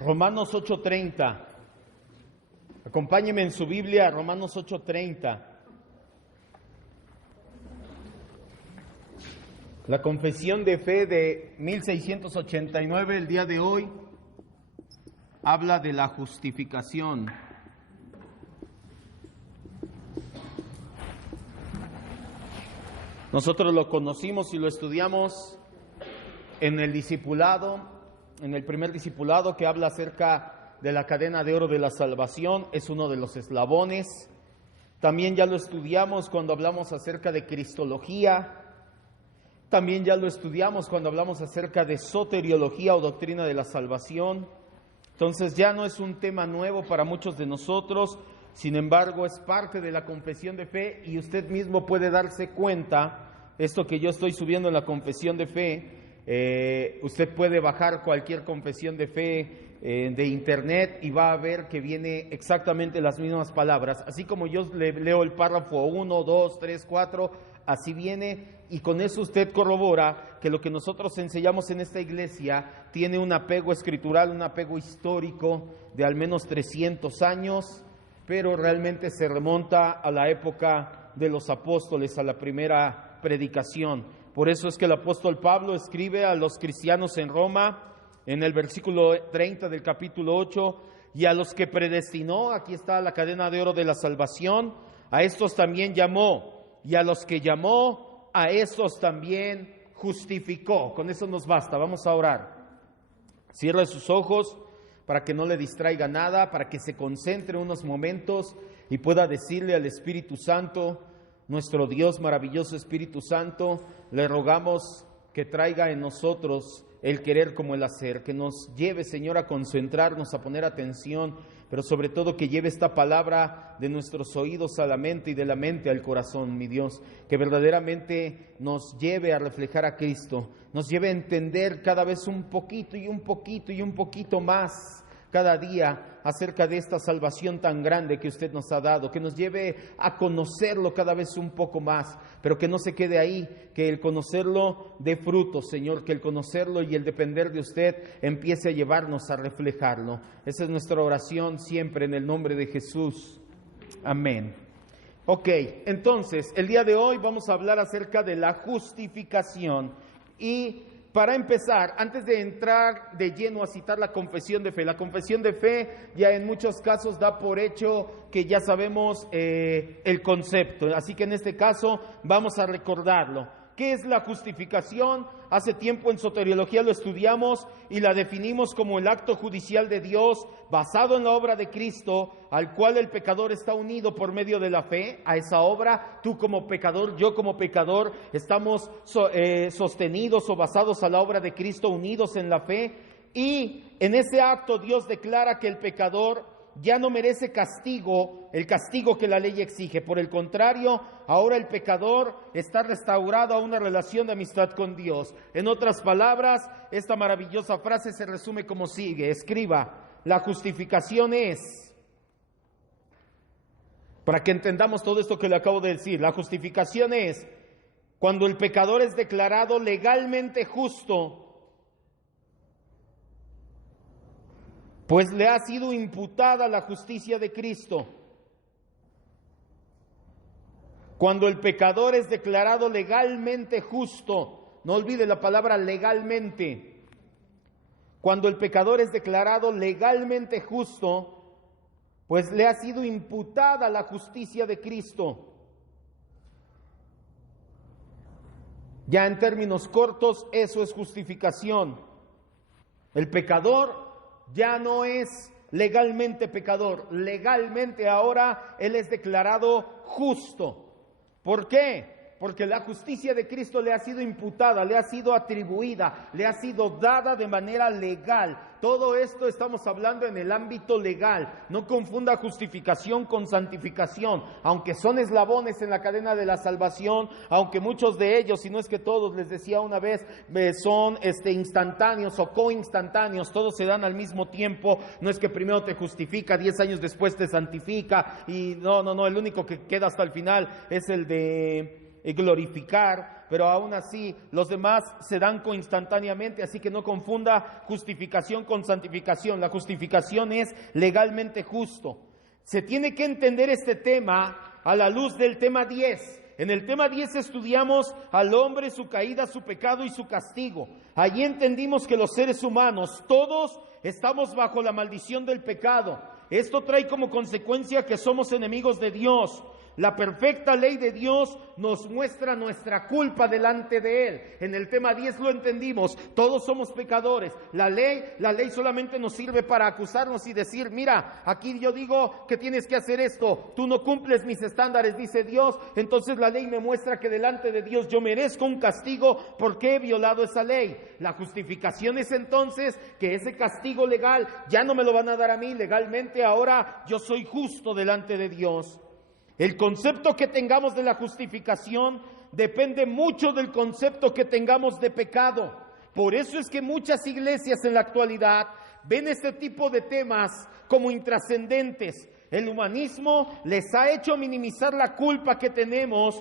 Romanos 8:30. Acompáñeme en su Biblia, Romanos 8:30. La confesión de fe de 1689, el día de hoy, habla de la justificación. Nosotros lo conocimos y lo estudiamos en el discipulado. En el primer discipulado, que habla acerca de la cadena de oro de la salvación, es uno de los eslabones. También ya lo estudiamos cuando hablamos acerca de cristología. También ya lo estudiamos cuando hablamos acerca de soteriología o doctrina de la salvación. Entonces ya no es un tema nuevo para muchos de nosotros, sin embargo es parte de la confesión de fe y usted mismo puede darse cuenta, esto que yo estoy subiendo en la confesión de fe. Usted puede bajar cualquier confesión de fe de internet y va a ver que viene exactamente las mismas palabras. Así como yo le leo el párrafo 1, 2, 3, 4, así viene, y con eso usted corrobora que lo que nosotros enseñamos en esta iglesia tiene un apego escritural, un apego histórico de al menos 300 años, pero realmente se remonta a la época de los apóstoles, a la primera predicación. Por eso es que el apóstol Pablo escribe a los cristianos en Roma, en el versículo 30 del capítulo 8, y a los que predestinó, aquí está la cadena de oro de la salvación, a estos también llamó, y a los que llamó, a estos también justificó. Con eso nos basta, vamos a orar. Cierre sus ojos para que no le distraiga nada, para que se concentre unos momentos y pueda decirle al Espíritu Santo: nuestro Dios, maravilloso Espíritu Santo, le rogamos que traiga en nosotros el querer como el hacer, que nos lleve, Señor, a concentrarnos, a poner atención, pero sobre todo que lleve esta palabra de nuestros oídos a la mente y de la mente al corazón, mi Dios, que verdaderamente nos lleve a reflejar a Cristo, nos lleve a entender cada vez un poquito y un poquito y un poquito más cada día acerca de esta salvación tan grande que usted nos ha dado, que nos lleve a conocerlo cada vez un poco más, pero que no se quede ahí, que el conocerlo dé fruto, Señor, que el conocerlo y el depender de usted empiece a llevarnos a reflejarlo. Esa es nuestra oración siempre en el nombre de Jesús. Amén. Ok, entonces, el día de hoy vamos a hablar acerca de la justificación. Y para empezar, antes de entrar de lleno a citar la confesión de fe ya en muchos casos da por hecho que ya sabemos el concepto, así que en este caso vamos a recordarlo. ¿Qué es la justificación? Hace tiempo en soteriología lo estudiamos y la definimos como el acto judicial de Dios basado en la obra de Cristo, al cual el pecador está unido por medio de la fe. A esa obra, tú como pecador, yo como pecador, estamos sostenidos o basados a la obra de Cristo, unidos en la fe. Y en ese acto Dios declara que el pecador ya no merece castigo, el castigo que la ley exige. Por el contrario, ahora el pecador está restaurado a una relación de amistad con Dios. En otras palabras, esta maravillosa frase se resume como sigue. Escriba: la justificación es, para que entendamos todo esto que le acabo de decir, la justificación es cuando el pecador es declarado legalmente justo, pues le ha sido imputada la justicia de Cristo. Cuando el pecador es declarado legalmente justo, no olvide la palabra legalmente. Cuando el pecador es declarado legalmente justo, pues le ha sido imputada la justicia de Cristo. Ya en términos cortos, eso es justificación. El pecador ya no es legalmente pecador, legalmente ahora él es declarado justo. ¿Por qué? Porque la justicia de Cristo le ha sido imputada, le ha sido atribuida, le ha sido dada de manera legal. todo esto estamos hablando en el ámbito legal. No confunda justificación con santificación. Aunque son eslabones en la cadena de la salvación, aunque muchos de ellos, si no es que todos, les decía una vez, son instantáneos o coinstantáneos, todos se dan al mismo tiempo. No es que primero te justifica, 10 años después te santifica, y no, el único que queda hasta el final es el de glorificar, pero aún así los demás se dan instantáneamente, así que no confunda justificación con santificación. La justificación es legalmente justo. Se tiene que entender este tema a la luz del tema 10. En el tema 10 estudiamos al hombre, su caída, su pecado y su castigo. Allí entendimos que los seres humanos, todos estamos bajo la maldición del pecado. Esto trae como consecuencia que somos enemigos de Dios. La perfecta ley de Dios nos muestra nuestra culpa delante de Él. En el tema 10 lo entendimos, todos somos pecadores. La ley solamente nos sirve para acusarnos y decir, mira, aquí yo digo que tienes que hacer esto, tú no cumples mis estándares, dice Dios. Entonces la ley me muestra que delante de Dios yo merezco un castigo porque he violado esa ley. La justificación es entonces que ese castigo legal ya no me lo van a dar a mí legalmente, ahora yo soy justo delante de Dios. El concepto que tengamos de la justificación depende mucho del concepto que tengamos de pecado. Por eso es que muchas iglesias en la actualidad ven este tipo de temas como intrascendentes. El humanismo les ha hecho minimizar la culpa que tenemos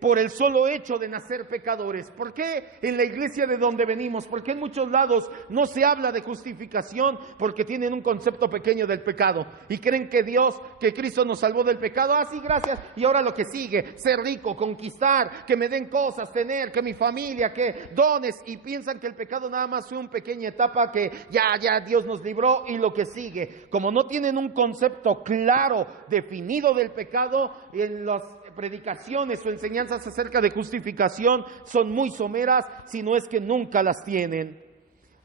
por el solo hecho de nacer pecadores. ¿Por qué en la iglesia de donde venimos? ¿Por qué en muchos lados no se habla de justificación? Porque tienen un concepto pequeño del pecado y creen que que Cristo nos salvó del pecado. Ah, sí, gracias. Y ahora lo que sigue, ser rico, conquistar, que me den cosas, tener, que mi familia, que dones. Y piensan que el pecado nada más fue una pequeña etapa que ya Dios nos libró y lo que sigue. Como no tienen un concepto claro, definido del pecado, en las predicaciones o enseñanzas acerca de justificación son muy someras, si no es que nunca las tienen.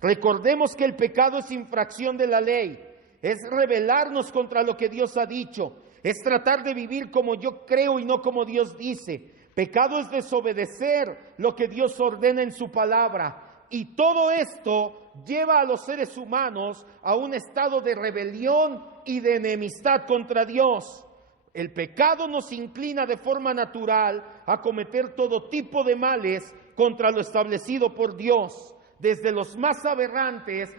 Recordemos que el pecado es infracción de la ley, es rebelarnos contra lo que Dios ha dicho, es tratar de vivir como yo creo y no como Dios dice. Pecado es desobedecer lo que Dios ordena en su palabra, y todo esto lleva a los seres humanos a un estado de rebelión y de enemistad contra Dios. El pecado nos inclina de forma natural a cometer todo tipo de males contra lo establecido por Dios. Desde los más aberrantes,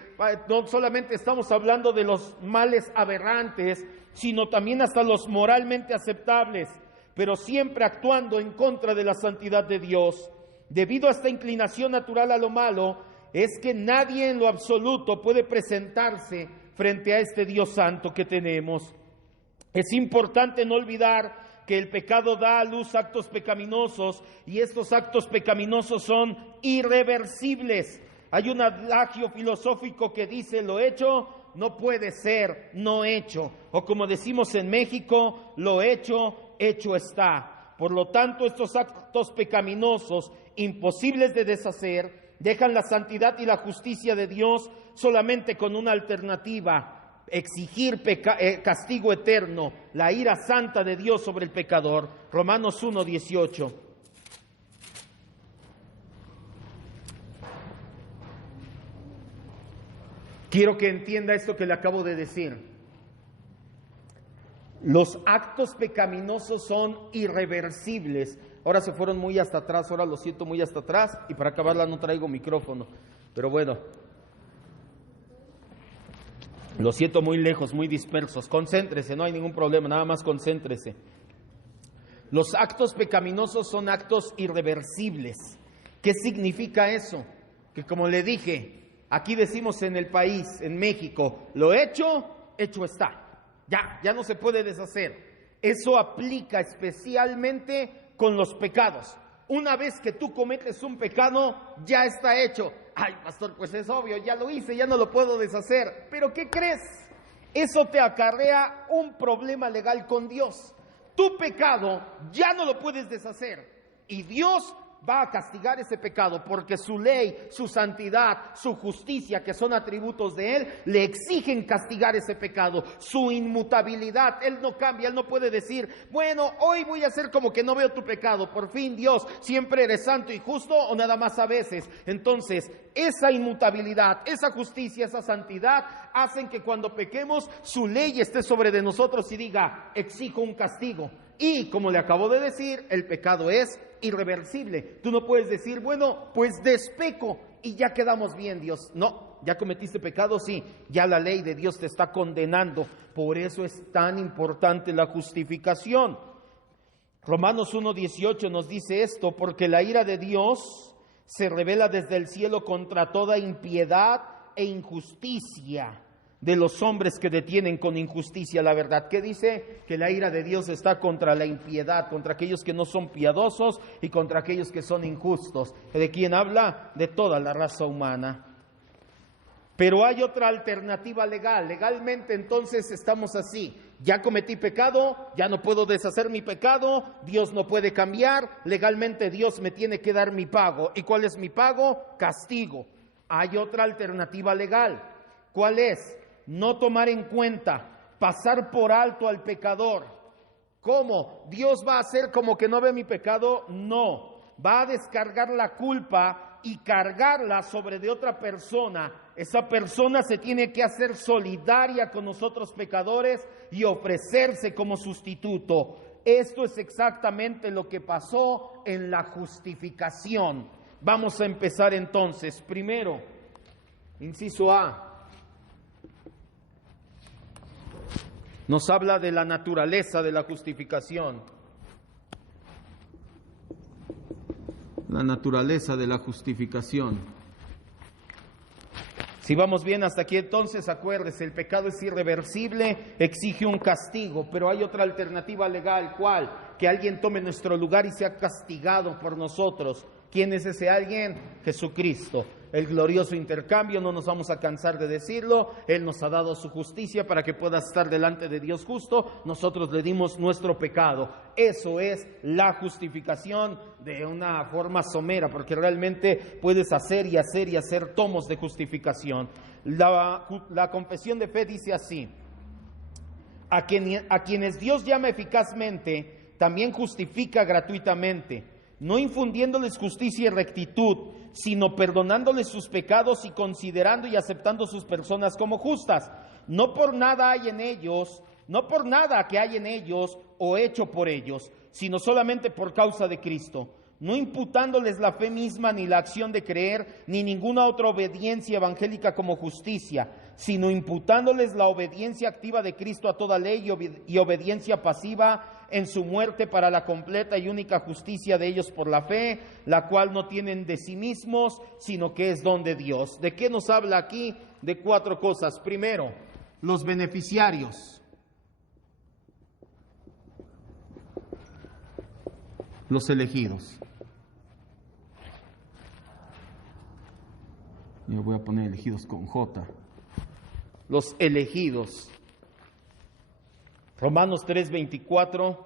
no solamente estamos hablando de los males aberrantes, sino también hasta los moralmente aceptables, pero siempre actuando en contra de la santidad de Dios. Debido a esta inclinación natural a lo malo, es que nadie en lo absoluto puede presentarse frente a este Dios santo que tenemos. Es importante no olvidar que el pecado da a luz actos pecaminosos y estos actos pecaminosos son irreversibles. Hay un adagio filosófico que dice: lo hecho no puede ser no hecho. O como decimos en México, lo hecho, hecho está. Por lo tanto, estos actos pecaminosos, imposibles de deshacer, dejan la santidad y la justicia de Dios solamente con una alternativa: exigir castigo eterno, la ira santa de Dios sobre el pecador. Romanos 1:18. Quiero que entienda esto que le acabo de decir. Los actos pecaminosos son irreversibles. Ahora se fueron muy hasta atrás, ahora lo siento muy hasta atrás, y para acabarla no traigo micrófono, pero bueno. Lo siento muy lejos, muy dispersos. Concéntrese, no hay ningún problema, nada más concéntrese. Los actos pecaminosos son actos irreversibles. ¿Qué significa eso? Que como le dije, aquí decimos en el país, en México, lo hecho, hecho está. Ya no se puede deshacer. Eso aplica especialmente con los pecados. Una vez que tú cometes un pecado, ya está hecho. Ay, pastor, pues es obvio, ya lo hice, ya no lo puedo deshacer. ¿Pero qué crees? Eso te acarrea un problema legal con Dios. Tu pecado ya no lo puedes deshacer. Y Dios va a castigar ese pecado porque su ley, su santidad, su justicia, que son atributos de Él, le exigen castigar ese pecado. Su inmutabilidad, Él no cambia, Él no puede decir, bueno, hoy voy a hacer como que no veo tu pecado. Por fin, Dios, siempre eres santo y justo, o nada más a veces. Entonces, esa inmutabilidad, esa justicia, esa santidad, hacen que cuando pequemos, su ley esté sobre de nosotros y diga, exijo un castigo. Y como le acabo de decir, el pecado es irreversible. Tú no puedes decir, bueno, pues despeco y ya quedamos bien, Dios. No, ya cometiste pecado, sí, ya la ley de Dios te está condenando. Por eso es tan importante la justificación. Romanos 1:18 nos dice esto, porque la ira de Dios se revela desde el cielo contra toda impiedad e injusticia de los hombres que detienen con injusticia la verdad. ¿Qué dice? Que la ira de Dios está contra la impiedad, contra aquellos que no son piadosos y contra aquellos que son injustos. ¿De quién habla? De toda la raza humana. Pero hay otra alternativa legal. Legalmente entonces estamos así. Ya cometí pecado, ya no puedo deshacer mi pecado, Dios no puede cambiar, legalmente Dios me tiene que dar mi pago. ¿Y cuál es mi pago? Castigo. Hay otra alternativa legal. ¿Cuál es? No tomar en cuenta, pasar por alto al pecador. ¿Cómo? ¿Dios va a hacer como que no ve mi pecado? No, va a descargar la culpa y cargarla sobre de otra persona. Esa persona se tiene que hacer solidaria con nosotros pecadores y ofrecerse como sustituto. Esto es exactamente lo que pasó en la justificación. Vamos a empezar entonces. Primero, inciso A. Nos habla de la naturaleza de la justificación. La naturaleza de la justificación. Si vamos bien hasta aquí, entonces acuérdese, el pecado es irreversible, exige un castigo, pero hay otra alternativa legal. ¿Cuál? Que alguien tome nuestro lugar y sea castigado por nosotros. ¿Quién es ese alguien? Jesucristo. El glorioso intercambio, no nos vamos a cansar de decirlo, Él nos ha dado su justicia para que pueda estar delante de Dios justo, nosotros le dimos nuestro pecado. Eso es la justificación de una forma somera, porque realmente puedes hacer y hacer y hacer tomos de justificación. La confesión de fe dice así: a quienes Dios llama eficazmente, también justifica gratuitamente, no infundiéndoles justicia y rectitud, sino perdonándoles sus pecados y considerando y aceptando sus personas como justas. No por nada que hay en ellos o hecho por ellos, sino solamente por causa de Cristo, no imputándoles la fe misma, ni la acción de creer, ni ninguna otra obediencia evangélica como justicia, sino imputándoles la obediencia activa de Cristo a toda ley y obediencia pasiva en su muerte para la completa y única justicia de ellos por la fe, la cual no tienen de sí mismos, sino que es don de Dios. ¿De qué nos habla aquí? De 4 cosas. Primero, los beneficiarios. Los elegidos. Yo voy a poner elegidos con J. Los elegidos. Romanos 3:24,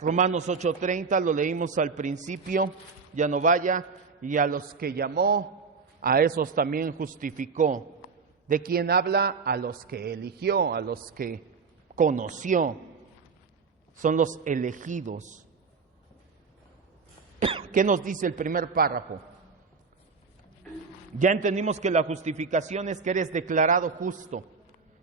Romanos 8:30, lo leímos al principio, ya no vaya, y a los que llamó, a esos también justificó. ¿De quién habla? A los que eligió, a los que conoció. Son los elegidos. ¿Qué nos dice el primer párrafo? Ya entendimos que la justificación es que eres declarado justo.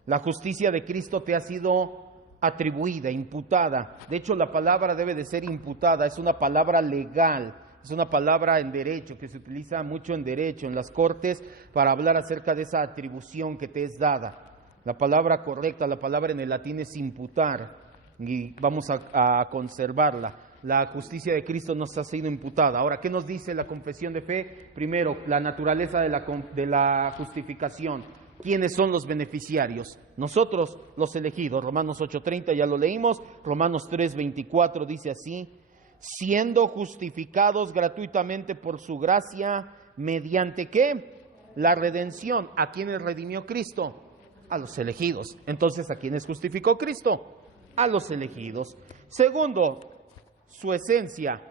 La justicia de Cristo te ha sido atribuida, imputada. De hecho, la palabra debe de ser imputada, es una palabra legal, es una palabra en derecho, que se utiliza mucho en derecho, en las cortes, para hablar acerca de esa atribución que te es dada. La palabra correcta, la palabra en el latín es imputar, y vamos a conservarla. La justicia de Cristo nos ha sido imputada. Ahora, ¿qué nos dice la confesión de fe? Primero, la naturaleza de la justificación. ¿Quiénes son los beneficiarios? Nosotros, los elegidos. Romanos 8:30 ya lo leímos. Romanos 3:24 dice así: siendo justificados gratuitamente por su gracia, ¿mediante qué? La redención. ¿A quiénes redimió Cristo? A los elegidos. Entonces, ¿a quiénes justificó Cristo? A los elegidos. Segundo, su esencia.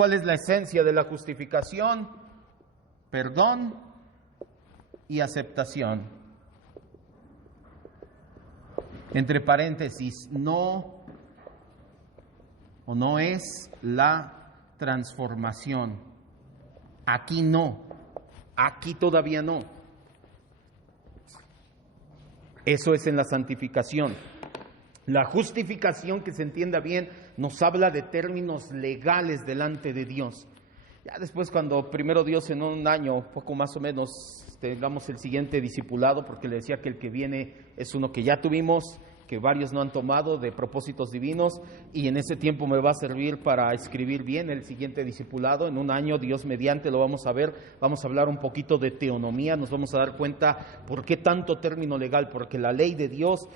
¿Cuál es la esencia de la justificación? Perdón y aceptación. Entre paréntesis, no es la transformación. Aquí no, aquí todavía no. Eso es en la santificación. La justificación, que se entienda bien, nos habla de términos legales delante de Dios. Ya después, cuando primero Dios, en un año, poco más o menos, tengamos el siguiente discipulado, porque le decía que el que viene es uno que ya tuvimos, que varios no han tomado, de propósitos divinos, y en ese tiempo me va a servir para escribir bien el siguiente discipulado. En un año, Dios mediante, lo vamos a ver, vamos a hablar un poquito de teonomía, nos vamos a dar cuenta por qué tanto término legal, porque la ley de Dios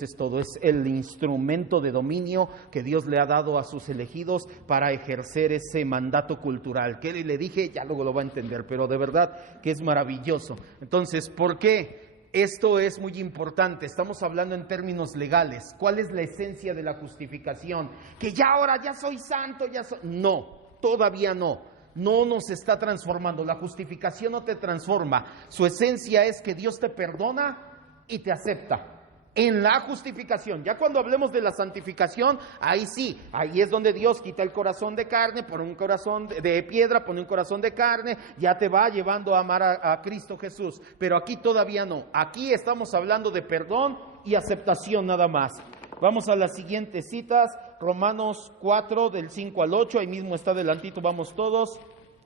es todo, es el instrumento de dominio que Dios le ha dado a sus elegidos para ejercer ese mandato cultural, que le dije, ya luego lo va a entender, pero de verdad que es maravilloso. Entonces, ¿por qué? Esto es muy importante, estamos hablando en términos legales. ¿Cuál es la esencia de la justificación? Que ya ahora ya soy santo, No, todavía no. No nos está transformando. La justificación no te transforma. Su esencia es que Dios te perdona y te acepta. En la justificación, ya cuando hablemos de la santificación, ahí sí, ahí es donde Dios quita el corazón de carne, pone un corazón de piedra, pone un corazón de carne, ya te va llevando a amar a Cristo Jesús. Pero aquí todavía no, aquí estamos hablando de perdón y aceptación nada más. Vamos a las siguientes citas, Romanos 4 del 5 al 8, ahí mismo está adelantito, vamos todos.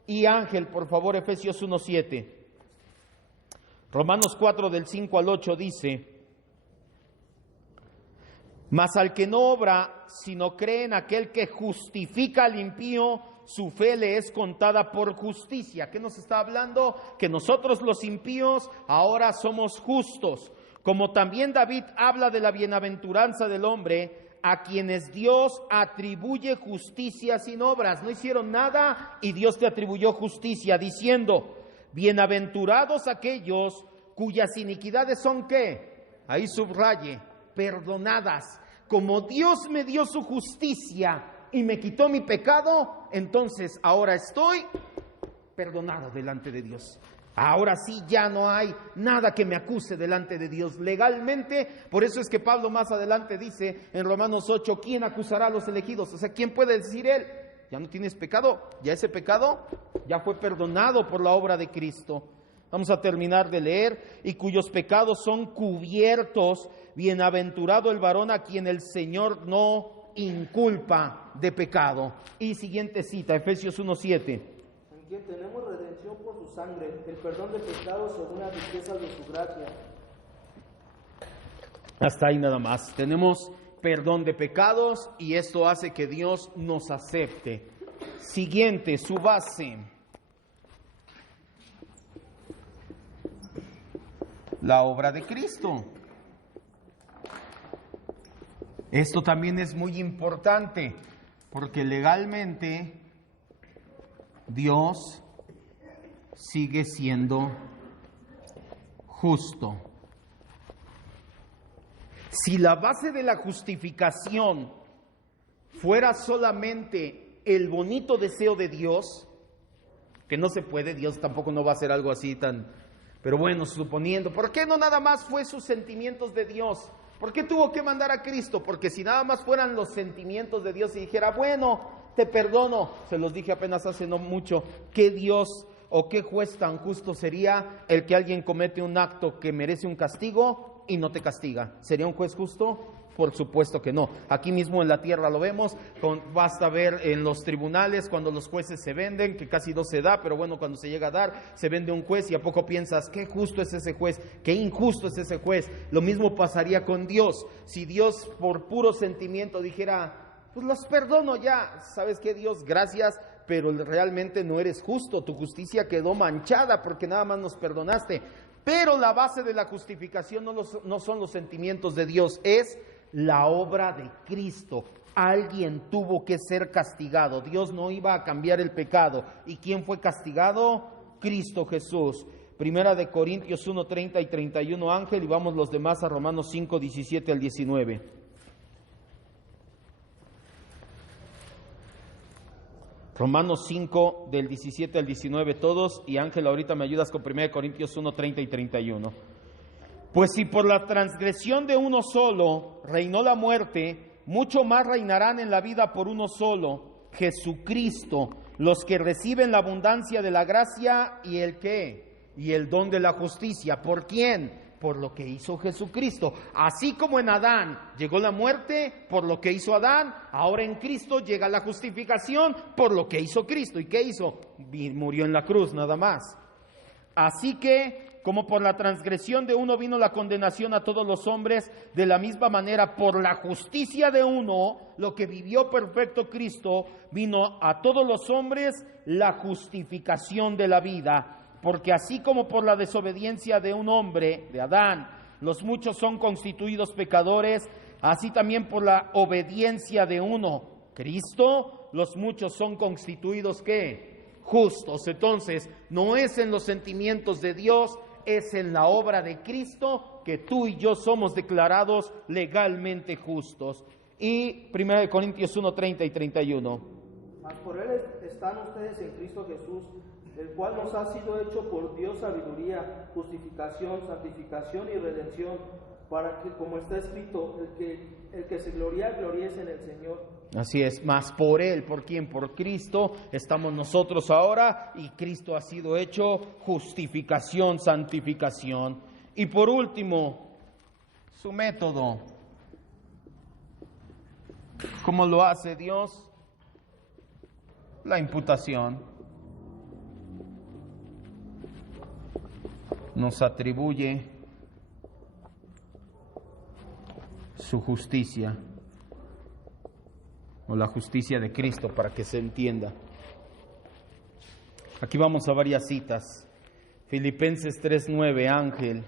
Y Ángel, por favor, Efesios 1:7. Romanos 4 del 5 al 8 dice: mas al que no obra, sino cree en aquel que justifica al impío, su fe le es contada por justicia. ¿Qué nos está hablando? Que nosotros los impíos ahora somos justos. Como también David habla de la bienaventuranza del hombre, a quienes Dios atribuye justicia sin obras. No hicieron nada y Dios te atribuyó justicia, diciendo: bienaventurados aquellos cuyas iniquidades son, ¿qué? Ahí subraye, perdonadas. Como Dios me dio su justicia y me quitó mi pecado, entonces ahora estoy perdonado delante de Dios. Ahora sí ya no hay nada que me acuse delante de Dios legalmente. Por eso es que Pablo más adelante dice en Romanos 8, ¿quién acusará a los elegidos? O sea, ¿quién puede decir él? Ya no tienes pecado, ya ese pecado ya fue perdonado por la obra de Cristo. Vamos a terminar de leer. Y cuyos pecados son cubiertos, bienaventurado el varón a quien el Señor no inculpa de pecado. Y siguiente cita, Efesios 1:7. En quien tenemos redención por su sangre, el perdón de pecados según la riqueza de su gracia. Hasta ahí nada más. Tenemos perdón de pecados y esto hace que Dios nos acepte. Siguiente, su base. La obra de Cristo. Esto también es muy importante, porque legalmente Dios sigue siendo justo. Si la base de la justificación fuera solamente el bonito deseo de Dios, que no se puede, Dios tampoco no va a hacer algo así tan... Pero bueno, suponiendo, ¿por qué no nada más fue sus sentimientos de Dios? ¿Por qué tuvo que mandar a Cristo? Porque si nada más fueran los sentimientos de Dios y dijera, bueno, te perdono, se los dije apenas hace no mucho, ¿qué Dios o qué juez tan justo sería el que alguien comete un acto que merece un castigo y no te castiga? ¿Sería un juez justo? Por supuesto que no. Aquí mismo en la tierra lo vemos, basta ver en los tribunales cuando los jueces se venden, que casi no se da, pero bueno, cuando se llega a dar, se vende un juez y a poco piensas, qué justo es ese juez, qué injusto es ese juez. Lo mismo pasaría con Dios. Si Dios por puro sentimiento dijera, pues los perdono ya, ¿sabes qué, Dios? Gracias, pero realmente no eres justo, tu justicia quedó manchada porque nada más nos perdonaste. Pero la base de la justificación no son los sentimientos de Dios, es la obra de Cristo. Alguien tuvo que ser castigado. Dios no iba a cambiar el pecado. ¿Y quién fue castigado? Cristo Jesús. Primera de Corintios 1:30 y 31, Ángel, y vamos los demás a Romanos 5:17 al 19. Romanos 5, del 17 al 19 todos, y Ángel, ahorita me ayudas con 1 Corintios 1, 30 y 31. Pues si por la transgresión de uno solo reinó la muerte, mucho más reinarán en la vida por uno solo, Jesucristo, los que reciben la abundancia de la gracia y el ¿qué? Y el don de la justicia. ¿Por quién? Por lo que hizo Jesucristo. Así como en Adán llegó la muerte por lo que hizo Adán, ahora en Cristo llega la justificación por lo que hizo Cristo. ¿Y qué hizo? Murió en la cruz, nada más. Así que, como por la transgresión de uno vino la condenación a todos los hombres, de la misma manera por la justicia de uno, lo que vivió perfecto Cristo, vino a todos los hombres la justificación de la vida. Porque así como por la desobediencia de un hombre, de Adán, los muchos son constituidos pecadores, así también por la obediencia de uno, Cristo, los muchos son constituidos ¿qué? Justos. Entonces, no es en los sentimientos de Dios, es en la obra de Cristo que tú y yo somos declarados legalmente justos. Y 1 Corintios 1, 30 y 31. Mas por él están ustedes en Cristo Jesús, el cual nos ha sido hecho por Dios sabiduría, justificación, santificación y redención, para que, como está escrito, el que se gloría, gloriese en el Señor. Así es, más por Él, ¿por quién? Por Cristo estamos nosotros ahora, y Cristo ha sido hecho justificación, santificación. Y por último, su método. ¿Cómo lo hace Dios? La imputación. Nos atribuye su justicia, o la justicia de Cristo, para que se entienda. Aquí vamos a varias citas. Filipenses 3:9, Ángel.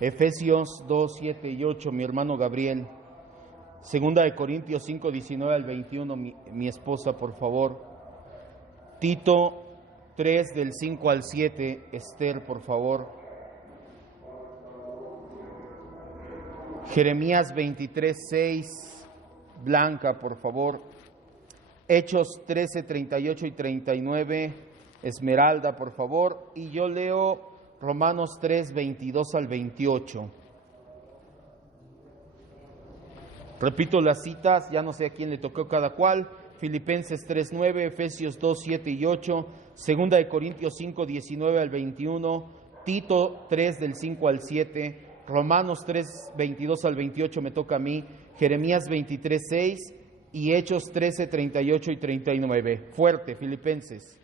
Efesios 2:7 y 8, mi hermano Gabriel. Segunda de Corintios 5:19 al 21, mi esposa, por favor. Tito 3 del 5 al 7, Esther, por favor. Jeremías 23:6, Blanca, por favor. Hechos 13, 38 y 39, Esmeralda, por favor. Y yo leo Romanos 3, 22 al 28. Repito las citas, ya no sé a quién le tocó cada cual. Filipenses 3:9, Efesios 2:7 y 8, Segunda de Corintios 5:19 al 21, Tito 3 del 5 al 7, Romanos 3:22 al 28 me toca a mí, Jeremías 23:6 y Hechos 13:38 y 39. Fuerte, Filipenses.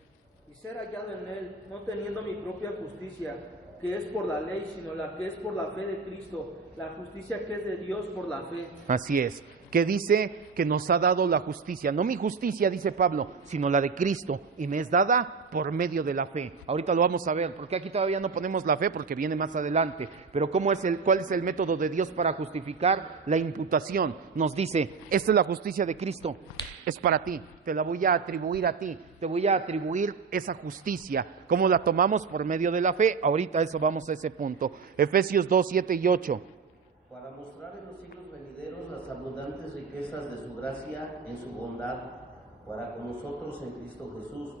Y ser hallado en él, no teniendo mi propia justicia, que es por la ley, sino la que es por la fe de Cristo, la justicia que es de Dios por la fe. Así es, que dice que nos ha dado la justicia, no mi justicia, dice Pablo, sino la de Cristo, y me es dada por medio de la fe. Ahorita lo vamos a ver, porque aquí todavía no ponemos la fe, porque viene más adelante, pero ¿cuál es el método de Dios para justificar? La imputación. Nos dice, esta es la justicia de Cristo, es para ti, te la voy a atribuir a ti, te voy a atribuir esa justicia. ¿Cómo la tomamos? Por medio de la fe. Ahorita eso vamos a ese punto. Efesios 2:7 y 8. Para mostrar en los siglos venideros las abundantes riquezas de su gracia en su bondad para con nosotros en Cristo Jesús,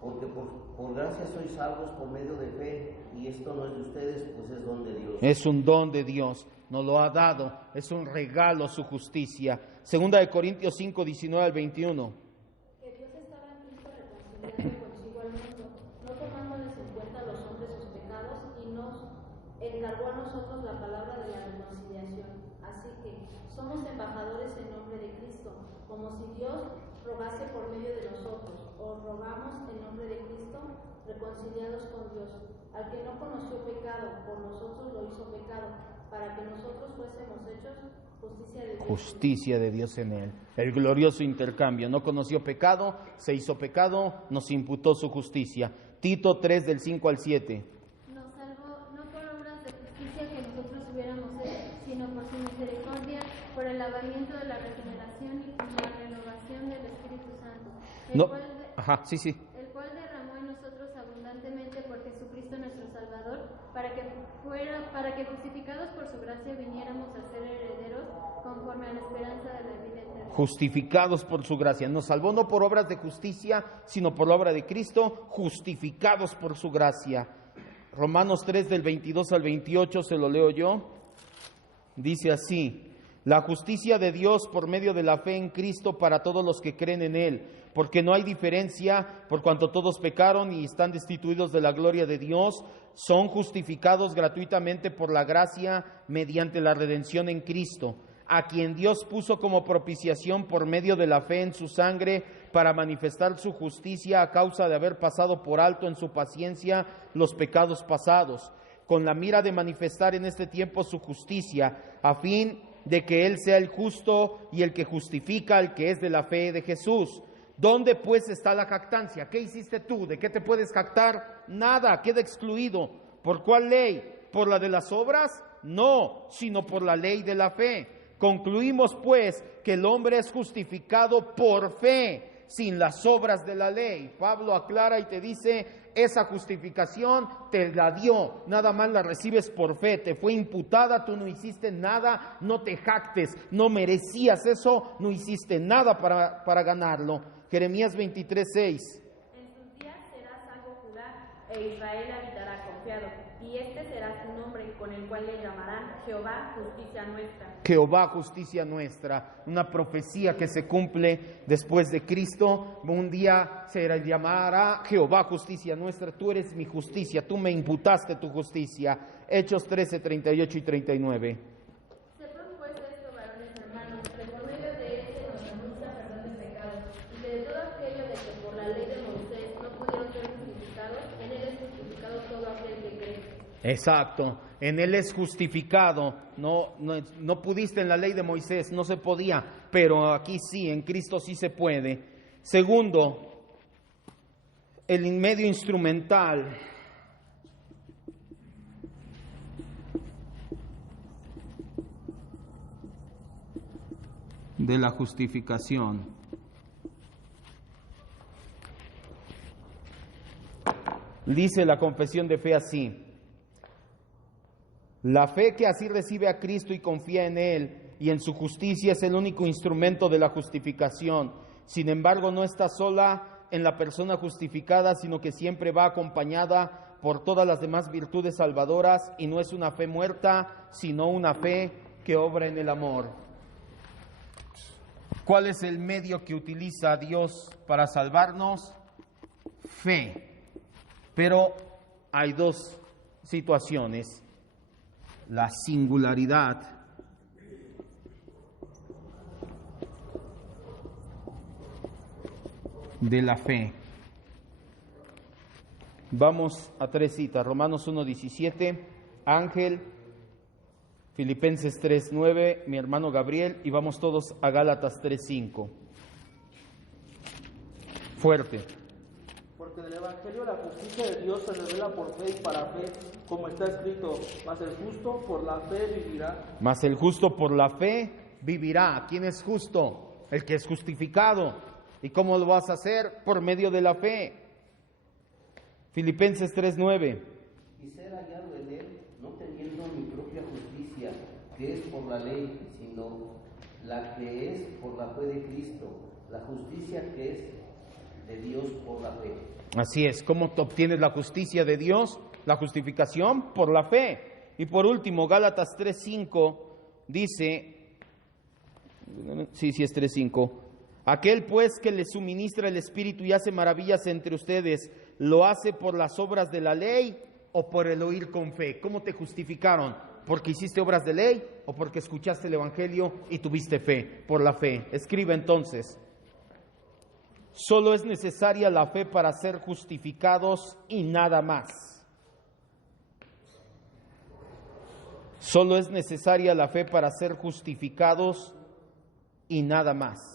porque por gracia sois salvos por medio de fe, y esto no es de ustedes, pues es don de Dios. Es un don de Dios, nos lo ha dado, es un regalo su justicia. Segunda de Corintios 5:19 al 21. Que Dios estaba en Cristo reconciliando consigo al mundo, no tomándoles en cuenta a los hombres sus pecados, y nos encargó a nosotros la palabra de la reconciliación. Así que somos embajadores en nombre de Cristo, como si Dios rogase por medio de nosotros. Os rogamos en nombre de Cristo, reconciliados con Dios. Al que no conoció pecado, por nosotros lo hizo pecado, para que nosotros fuésemos hechos justicia de Dios. Justicia de Dios en él. El glorioso intercambio. No conoció pecado, se hizo pecado, nos imputó su justicia. Tito 3 del 5 al 7. Nos salvó no por obras de justicia que nosotros hubiéramos hecho, sino por su misericordia, por el lavamiento de la regeneración y por la renovación del Espíritu Santo, el cual derramó en nosotros abundantemente por Jesucristo nuestro Salvador, para que justificados por su gracia viniéramos a ser herederos con conforme a la esperanza de la vida eterna. Justificados por su gracia. Nos salvó no por obras de justicia, sino por la obra de Cristo, justificados por su gracia. Romanos 3 del 22 al 28, se lo leo yo. Dice así: la justicia de Dios por medio de la fe en Cristo para todos los que creen en Él, porque no hay diferencia, por cuanto todos pecaron y están destituidos de la gloria de Dios, son justificados gratuitamente por la gracia mediante la redención en Cristo, a quien Dios puso como propiciación por medio de la fe en su sangre, para manifestar su justicia a causa de haber pasado por alto en su paciencia los pecados pasados, con la mira de manifestar en este tiempo su justicia, a fin de que Él sea el justo y el que justifica al que es de la fe de Jesús. ¿Dónde pues está la jactancia? ¿Qué hiciste tú? ¿De qué te puedes jactar? Nada, queda excluido. ¿Por cuál ley? ¿Por la de las obras? No, sino por la ley de la fe. Concluimos pues que el hombre es justificado por fe, sin las obras de la ley. Pablo aclara y te dice: esa justificación te la dio, nada más la recibes por fe, te fue imputada, tú no hiciste nada, no te jactes, no merecías eso, no hiciste nada para ganarlo. Jeremías 23:6. En sus días será salvo Judá, e Israel habitará confiado, y este será su nombre, con el cual le llamarán Jehová, justicia nuestra. Jehová, justicia nuestra, una profecía que se cumple después de Cristo. Un día se llamará Jehová, justicia nuestra. Tú eres mi justicia, tú me imputaste tu justicia. Hechos 13, 38 y 39. Sepan pues esto, varones hermanos, que por medio de él se nos anuncia perdón de pecados, y que de todo aquello de que por la ley de Moisés no pudieron ser justificados, en él es justificado todo aquel que cree. Exacto, en Él es justificado. No pudiste en la ley de Moisés, no se podía, pero aquí sí, en Cristo sí se puede. Segundo, el medio instrumental. De la justificación. Dice la confesión de fe así: la fe que así recibe a Cristo y confía en Él y en su justicia es el único instrumento de la justificación. Sin embargo, no está sola en la persona justificada, sino que siempre va acompañada por todas las demás virtudes salvadoras, y no es una fe muerta, sino una fe que obra en el amor. ¿Cuál es el medio que utiliza Dios para salvarnos? Fe. Pero hay dos situaciones: la singularidad de la fe. Vamos a tres citas: Romanos 1:17, Ángel, Filipenses 3:9, mi hermano Gabriel, y vamos todos a Gálatas 3:5. Fuerte. Porque en el Evangelio la justicia de Dios se revela por fe y para fe, como está escrito: mas el justo por la fe vivirá. Mas el justo por la fe vivirá. ¿Quién es justo? El que es justificado. ¿Y cómo lo vas a hacer? Por medio de la fe. Filipenses 3:9. Y ser hallado en él, no teniendo mi propia justicia, que es por la ley, sino la que es por la fe de Cristo, la justicia que es de Dios por la fe. Así es. ¿Cómo obtienes la justicia de Dios? La justificación por la fe. Y por último, Gálatas 3:5 dice, sí es 3:5, aquel pues que le suministra el Espíritu y hace maravillas entre ustedes, ¿lo hace por las obras de la ley o por el oír con fe? ¿Cómo te justificaron? ¿Porque hiciste obras de ley o porque escuchaste el Evangelio y tuviste fe? Por la fe. Escribe entonces: solo es necesaria la fe para ser justificados y nada más. Solo es necesaria la fe para ser justificados y nada más.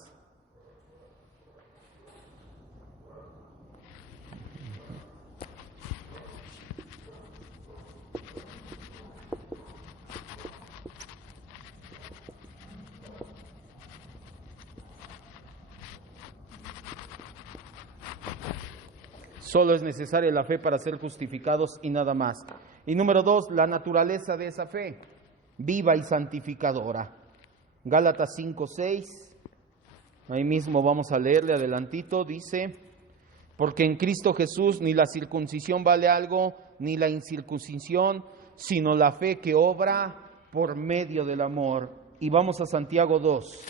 Solo es necesaria la fe para ser justificados y nada más. Y número 2, la naturaleza de esa fe, viva y santificadora. Gálatas 5:6, ahí mismo vamos a leerle adelantito, dice: porque en Cristo Jesús ni la circuncisión vale algo, ni la incircuncisión, sino la fe que obra por medio del amor. Y vamos a Santiago 2.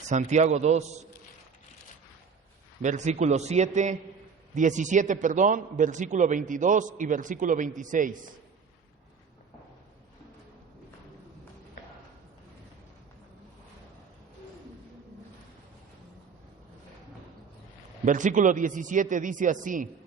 Santiago 2, versículo 17, versículo 22 y versículo 26. Versículo 17 dice así: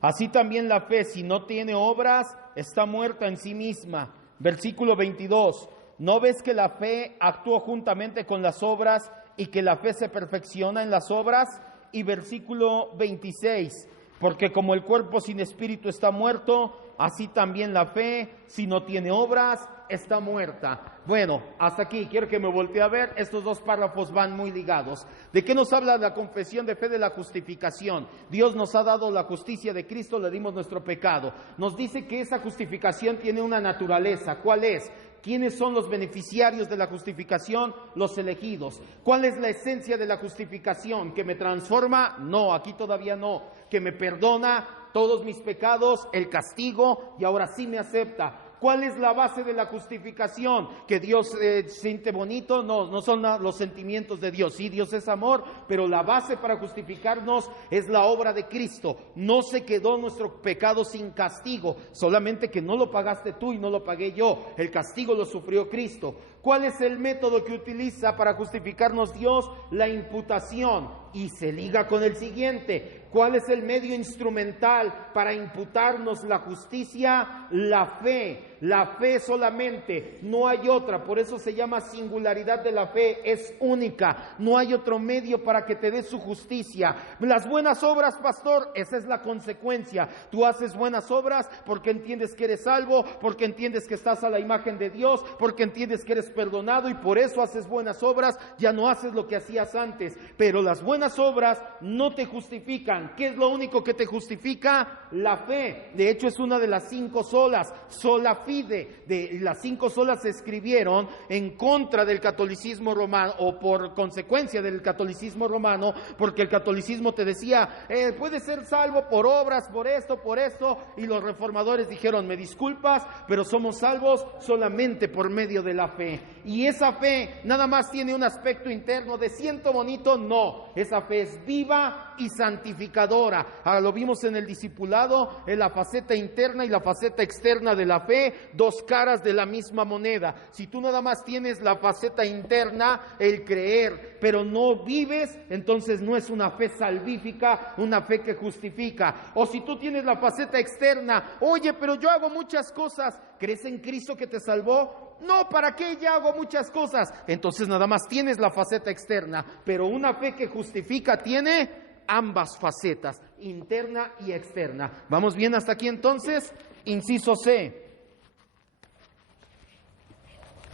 así también la fe, si no tiene obras, está muerta en sí misma. Versículo 22, ¿no ves que la fe actúa juntamente con las obras y que la fe se perfecciona en las obras? Y versículo 26, porque como el cuerpo sin espíritu está muerto, así también la fe, si no tiene obras, está muerta. Bueno, hasta aquí, quiero que me voltee a ver, estos dos párrafos van muy ligados. ¿De qué nos habla la confesión de fe de la justificación? Dios nos ha dado la justicia de Cristo, le dimos nuestro pecado. Nos dice que esa justificación tiene una naturaleza. ¿Cuál es? ¿Quiénes son los beneficiarios de la justificación? Los elegidos. ¿Cuál es la esencia de la justificación? ¿Que me transforma? No, aquí todavía no. ¿Que me perdona todos mis pecados, el castigo, y ahora sí me acepta? ¿Cuál es la base de la justificación? ¿Que Dios siente bonito? No, no son los sentimientos de Dios. Sí, Dios es amor, pero la base para justificarnos es la obra de Cristo. No se quedó nuestro pecado sin castigo, solamente que no lo pagaste tú y no lo pagué yo. El castigo lo sufrió Cristo. ¿Cuál es el método que utiliza para justificarnos Dios? La imputación. Y se liga con el siguiente. ¿Cuál es el medio instrumental para imputarnos la justicia? La fe. La fe solamente, no hay otra. Por eso se llama singularidad de la fe, es única. No hay otro medio para que te dé su justicia. Las buenas obras, pastor, esa es la consecuencia. Tú haces buenas obras porque entiendes que eres salvo, porque entiendes que estás a la imagen de Dios, porque entiendes que eres perdonado y por eso haces buenas obras. Ya no haces lo que hacías antes. Pero las buenas obras no te justifican. ¿Qué es lo único que te justifica? La fe. De hecho, es una de las 5 solas, sola fide. Las 5 solas se escribieron en contra del catolicismo romano, o por consecuencia del catolicismo romano, porque el catolicismo te decía, puedes ser salvo por obras, por esto, y los reformadores dijeron, me disculpas, pero somos salvos solamente por medio de la fe. Y esa fe nada más tiene un aspecto interno de siento bonito, no, esa fe es viva y santificadora. Lo vimos en el discipulado, en la faceta interna y la faceta externa de la fe, 2 caras de la misma moneda. Si tú nada más tienes la faceta interna, el creer, pero no vives, entonces no es una fe salvífica, una fe que justifica. O si tú tienes la faceta externa, oye, pero yo hago muchas cosas, ¿crees en Cristo que te salvó? No, ¿para qué ya hago muchas cosas? Entonces nada más tienes la faceta externa, pero una fe que justifica tiene ambas facetas, interna y externa. ¿Vamos bien hasta aquí entonces? Inciso C.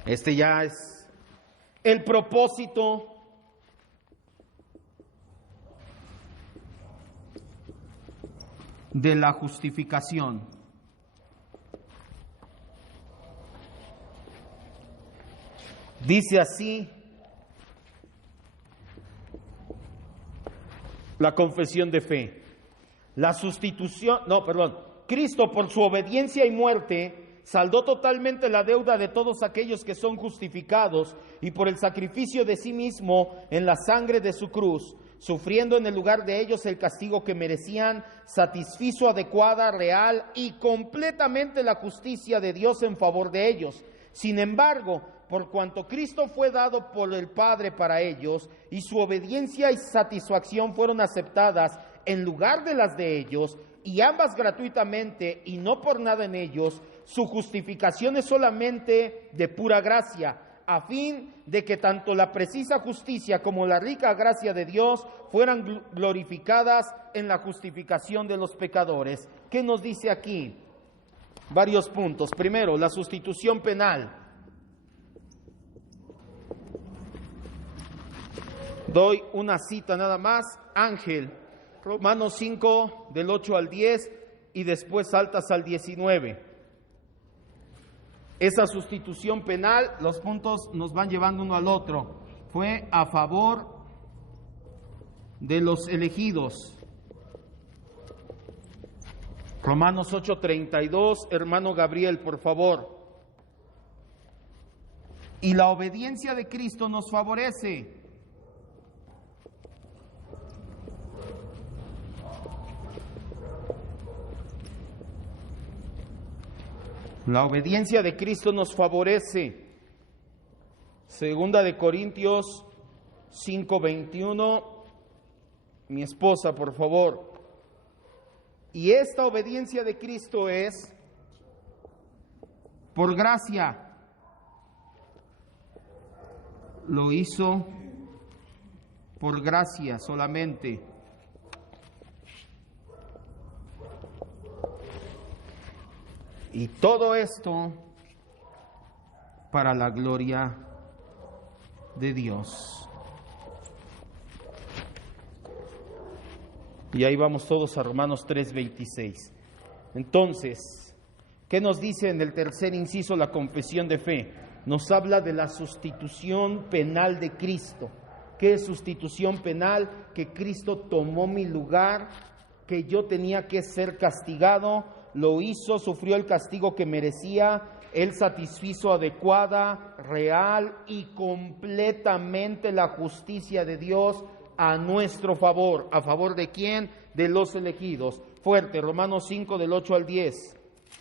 Este ya es el propósito de la justificación. Dice así la confesión de fe. Cristo por su obediencia y muerte saldó totalmente la deuda de todos aquellos que son justificados y por el sacrificio de sí mismo en la sangre de su cruz, sufriendo en el lugar de ellos el castigo que merecían, satisfizo adecuada, real y completamente la justicia de Dios en favor de ellos. Sin embargo, por cuanto Cristo fue dado por el Padre para ellos, y su obediencia y satisfacción fueron aceptadas en lugar de las de ellos, y ambas gratuitamente y no por nada en ellos, su justificación es solamente de pura gracia, a fin de que tanto la precisa justicia como la rica gracia de Dios fueran glorificadas en la justificación de los pecadores. ¿Qué nos dice aquí? Varios puntos. Primero, la sustitución penal. Doy una cita nada más. Ángel, Romanos 5 del 8 al 10 y después saltas al 19. Esa sustitución penal, los puntos nos van llevando uno al otro. Fue a favor de los elegidos. Romanos 8:32, hermano Gabriel, por favor. Y la obediencia de Cristo nos favorece. La obediencia de Cristo nos favorece. Segunda de Corintios 5:21. Mi esposa, por favor. Y esta obediencia de Cristo es por gracia. Lo hizo por gracia solamente. Y todo esto para la gloria de Dios. Y ahí vamos todos a Romanos 3:26. Entonces, ¿qué nos dice en el tercer inciso la confesión de fe? Nos habla de la sustitución penal de Cristo. ¿Qué es sustitución penal? Que Cristo tomó mi lugar, que yo tenía que ser castigado, lo hizo, sufrió el castigo que merecía, Él satisfizo adecuada, real y completamente la justicia de Dios a nuestro favor. ¿A favor de quién? De los elegidos. Fuerte, Romanos 5 del 8 al 10.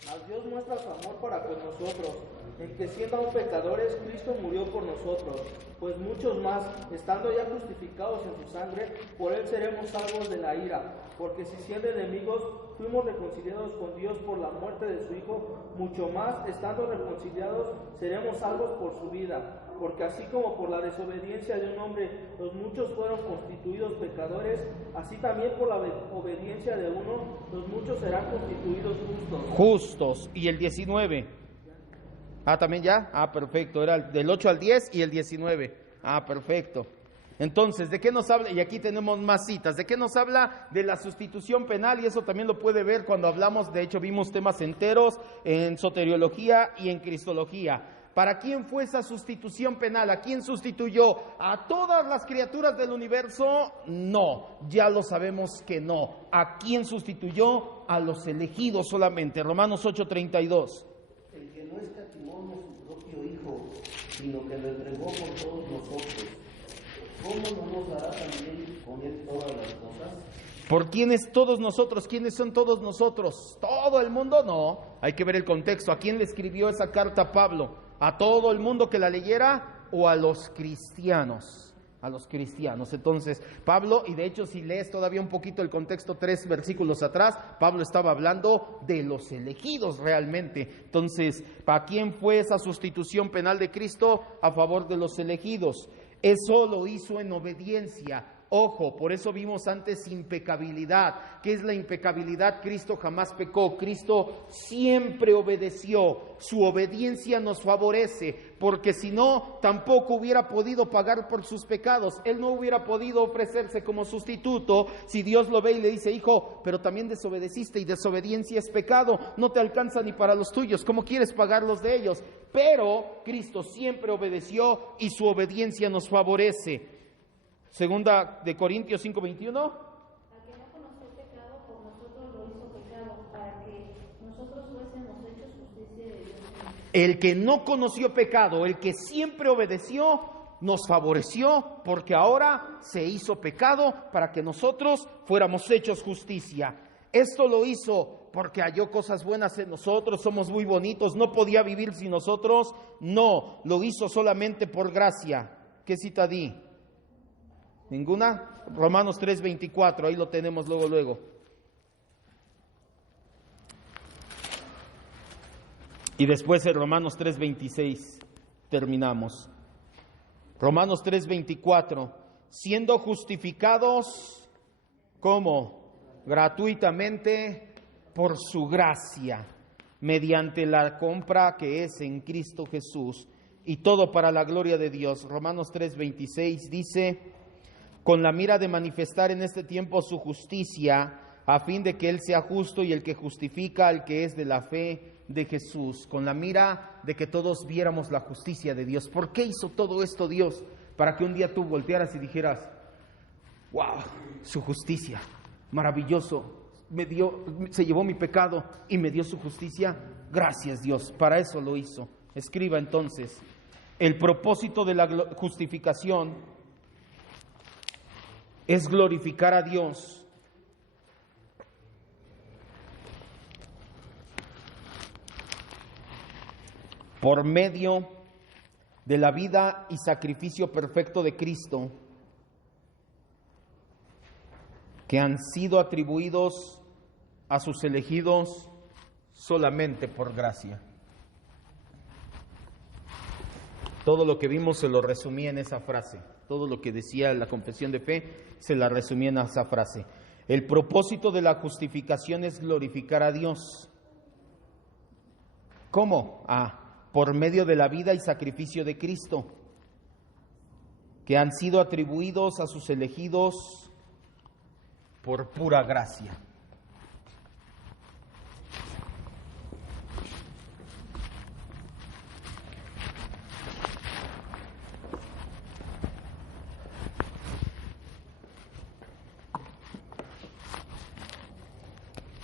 Mas Dios muestra su amor para con nosotros, en que siendo aún pecadores, Cristo murió por nosotros, pues muchos más, estando ya justificados en su sangre, por Él seremos salvos de la ira. Porque si siendo enemigos, fuimos reconciliados con Dios por la muerte de su Hijo, mucho más, estando reconciliados, seremos salvos por su vida. Porque así como por la desobediencia de un hombre los muchos fueron constituidos pecadores, así también por la obediencia de uno los muchos serán constituidos justos. Justos. ¿Y el 19? ¿También ya? Perfecto. Era del 8 al 10 y el 19. Perfecto. Entonces, ¿de qué nos habla? Y aquí tenemos más citas. ¿De qué nos habla? De la sustitución penal, y eso también lo puede ver cuando hablamos, de hecho vimos temas enteros en soteriología y en cristología. ¿Para quién fue esa sustitución penal? ¿A quién sustituyó? ¿A todas las criaturas del universo? No, ya lo sabemos que no. ¿A quién sustituyó? A los elegidos solamente. Romanos 8:32. El que no escatimó a su propio Hijo, sino que lo entregó por todos nosotros, ¿cómo no nos dará también con Él todas las cosas? ¿Por quiénes todos nosotros? ¿Quiénes son todos nosotros? ¿Todo el mundo? No. Hay que ver el contexto. ¿A quién le escribió esa carta Pablo? ¿A todo el mundo que la leyera o a los cristianos? A los cristianos. Entonces, Pablo, y de hecho si lees todavía un poquito el contexto 3 versículos atrás, Pablo estaba hablando de los elegidos realmente. Entonces, ¿para quién fue esa sustitución penal de Cristo? A favor de los elegidos. Eso lo hizo en obediencia. Ojo, por eso vimos antes impecabilidad. ¿Qué es la impecabilidad? Cristo jamás pecó, Cristo siempre obedeció. Su obediencia nos favorece, porque si no, tampoco hubiera podido pagar por sus pecados. Él no hubiera podido ofrecerse como sustituto si Dios lo ve y le dice: hijo, pero también desobedeciste y desobediencia es pecado, no te alcanza ni para los tuyos, ¿cómo quieres pagar los de ellos? Pero Cristo siempre obedeció y su obediencia nos favorece. Segunda de Corintios 5:21. Al que no conoció el pecado, por nosotros lo hizo pecado, para que nosotros fuésemos hechos justicia de Dios. El que no conoció pecado, el que siempre obedeció, nos favoreció, porque ahora se hizo pecado para que nosotros fuéramos hechos justicia. Esto lo hizo porque halló cosas buenas en nosotros, somos muy bonitos, no podía vivir sin nosotros. No, lo hizo solamente por gracia. ¿Qué cita di? ¿Ninguna? Romanos 3:24, ahí lo tenemos luego. Y después en Romanos 3:26 terminamos. Romanos 3:24, siendo justificados, ¿cómo? Gratuitamente por su gracia, mediante la compra que es en Cristo Jesús, y todo para la gloria de Dios. Romanos 3:26 dice: con la mira de manifestar en este tiempo su justicia, a fin de que Él sea justo y el que justifica al que es de la fe de Jesús, con la mira de que todos viéramos la justicia de Dios. ¿Por qué hizo todo esto Dios? Para que un día tú voltearas y dijeras, wow, su justicia, maravilloso, se llevó mi pecado y me dio su justicia. Gracias Dios, para eso lo hizo. Escriba entonces, el propósito de la justificación es glorificar a Dios por medio de la vida y sacrificio perfecto de Cristo, que han sido atribuidos a sus elegidos solamente por gracia. Todo lo que vimos se lo resumí en esa frase. Todo lo que decía la confesión de fe se la resumí en esa frase. El propósito de la justificación es glorificar a Dios. ¿Cómo? Por medio de la vida y sacrificio de Cristo, que han sido atribuidos a sus elegidos por pura gracia.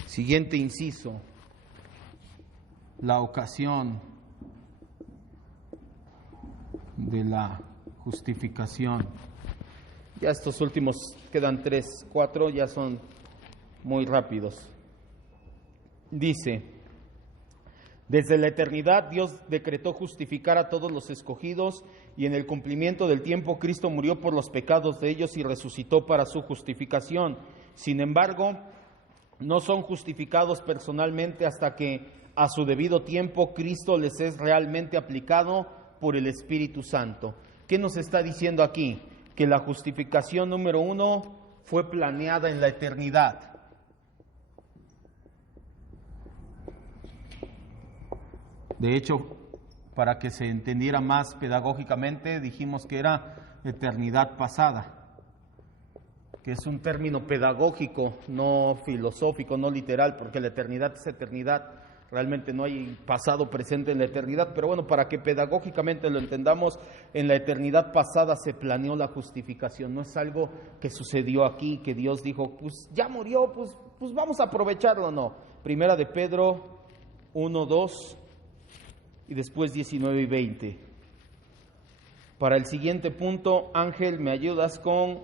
Siguiente inciso, la ocasión de la justificación. Ya estos últimos quedan 3, 4, ya son muy rápidos. Dice, desde la eternidad Dios decretó justificar a todos los escogidos y en el cumplimiento del tiempo Cristo murió por los pecados de ellos y resucitó para su justificación. Sin embargo, no son justificados personalmente hasta que a su debido tiempo Cristo les es realmente aplicado por el Espíritu Santo. ¿Qué nos está diciendo aquí? Que la justificación número 1 fue planeada en la eternidad. De hecho, para que se entendiera más pedagógicamente, dijimos que era eternidad pasada, que es un término pedagógico, no filosófico, no literal, porque la eternidad es eternidad. Realmente no hay pasado, presente en la eternidad, pero bueno, para que pedagógicamente lo entendamos, en la eternidad pasada se planeó la justificación. No es algo que sucedió aquí, que Dios dijo, pues ya murió, pues vamos a aprovecharlo. No. Primera de Pedro 1, 2 y después 19 y 20. Para el siguiente punto, Ángel, me ayudas con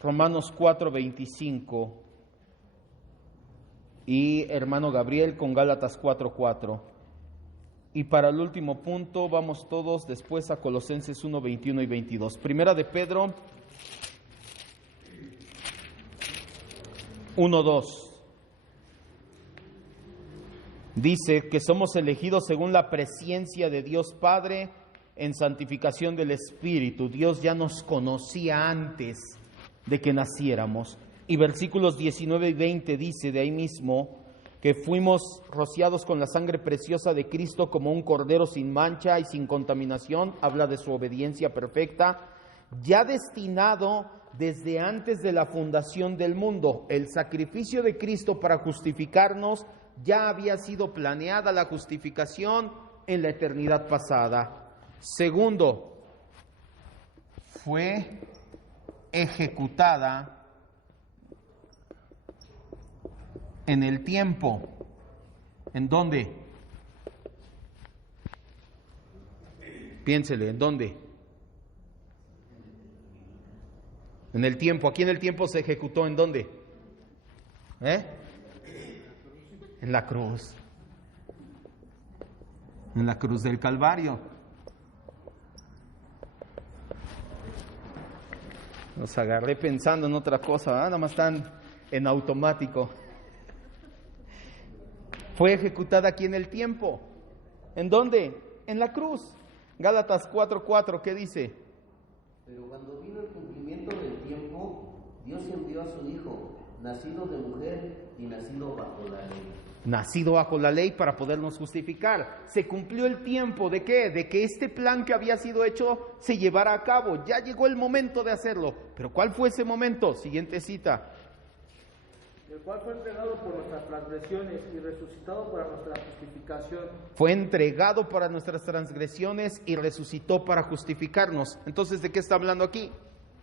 Romanos 4, 25. Y hermano Gabriel con Gálatas 4:4. Y para el último punto vamos todos después a Colosenses 1:21 y 22. Primera de Pedro 1:2. Dice que somos elegidos según la presciencia de Dios Padre en santificación del Espíritu. Dios ya nos conocía antes de que naciéramos. Y versículos 19 y 20 dice de ahí mismo que fuimos rociados con la sangre preciosa de Cristo como un cordero sin mancha y sin contaminación. Habla de su obediencia perfecta, ya destinado desde antes de la fundación del mundo. El sacrificio de Cristo para justificarnos ya había sido planeada la justificación en la eternidad pasada. Segundo, fue ejecutada en el tiempo. ¿En dónde? Piénsele, ¿en dónde? En el tiempo. Aquí en el tiempo se ejecutó, ¿en dónde? En la cruz. En la cruz del Calvario. Los agarré pensando en otra cosa, nada más están en automático. Fue ejecutada aquí en el tiempo. ¿En dónde? En la cruz. Gálatas 4:4, ¿qué dice? Pero cuando vino el cumplimiento del tiempo, Dios envió a su Hijo, nacido de mujer y nacido bajo la ley. nacido bajo la ley para podernos justificar. Se cumplió el tiempo ¿de qué? De que este plan que había sido hecho se llevara a cabo. Ya llegó el momento de hacerlo. Pero ¿cuál fue ese momento? Siguiente cita. El cual fue entregado por nuestras transgresiones y resucitado para nuestra justificación. Fue entregado para nuestras transgresiones y resucitó para justificarnos. Entonces, ¿de qué está hablando aquí?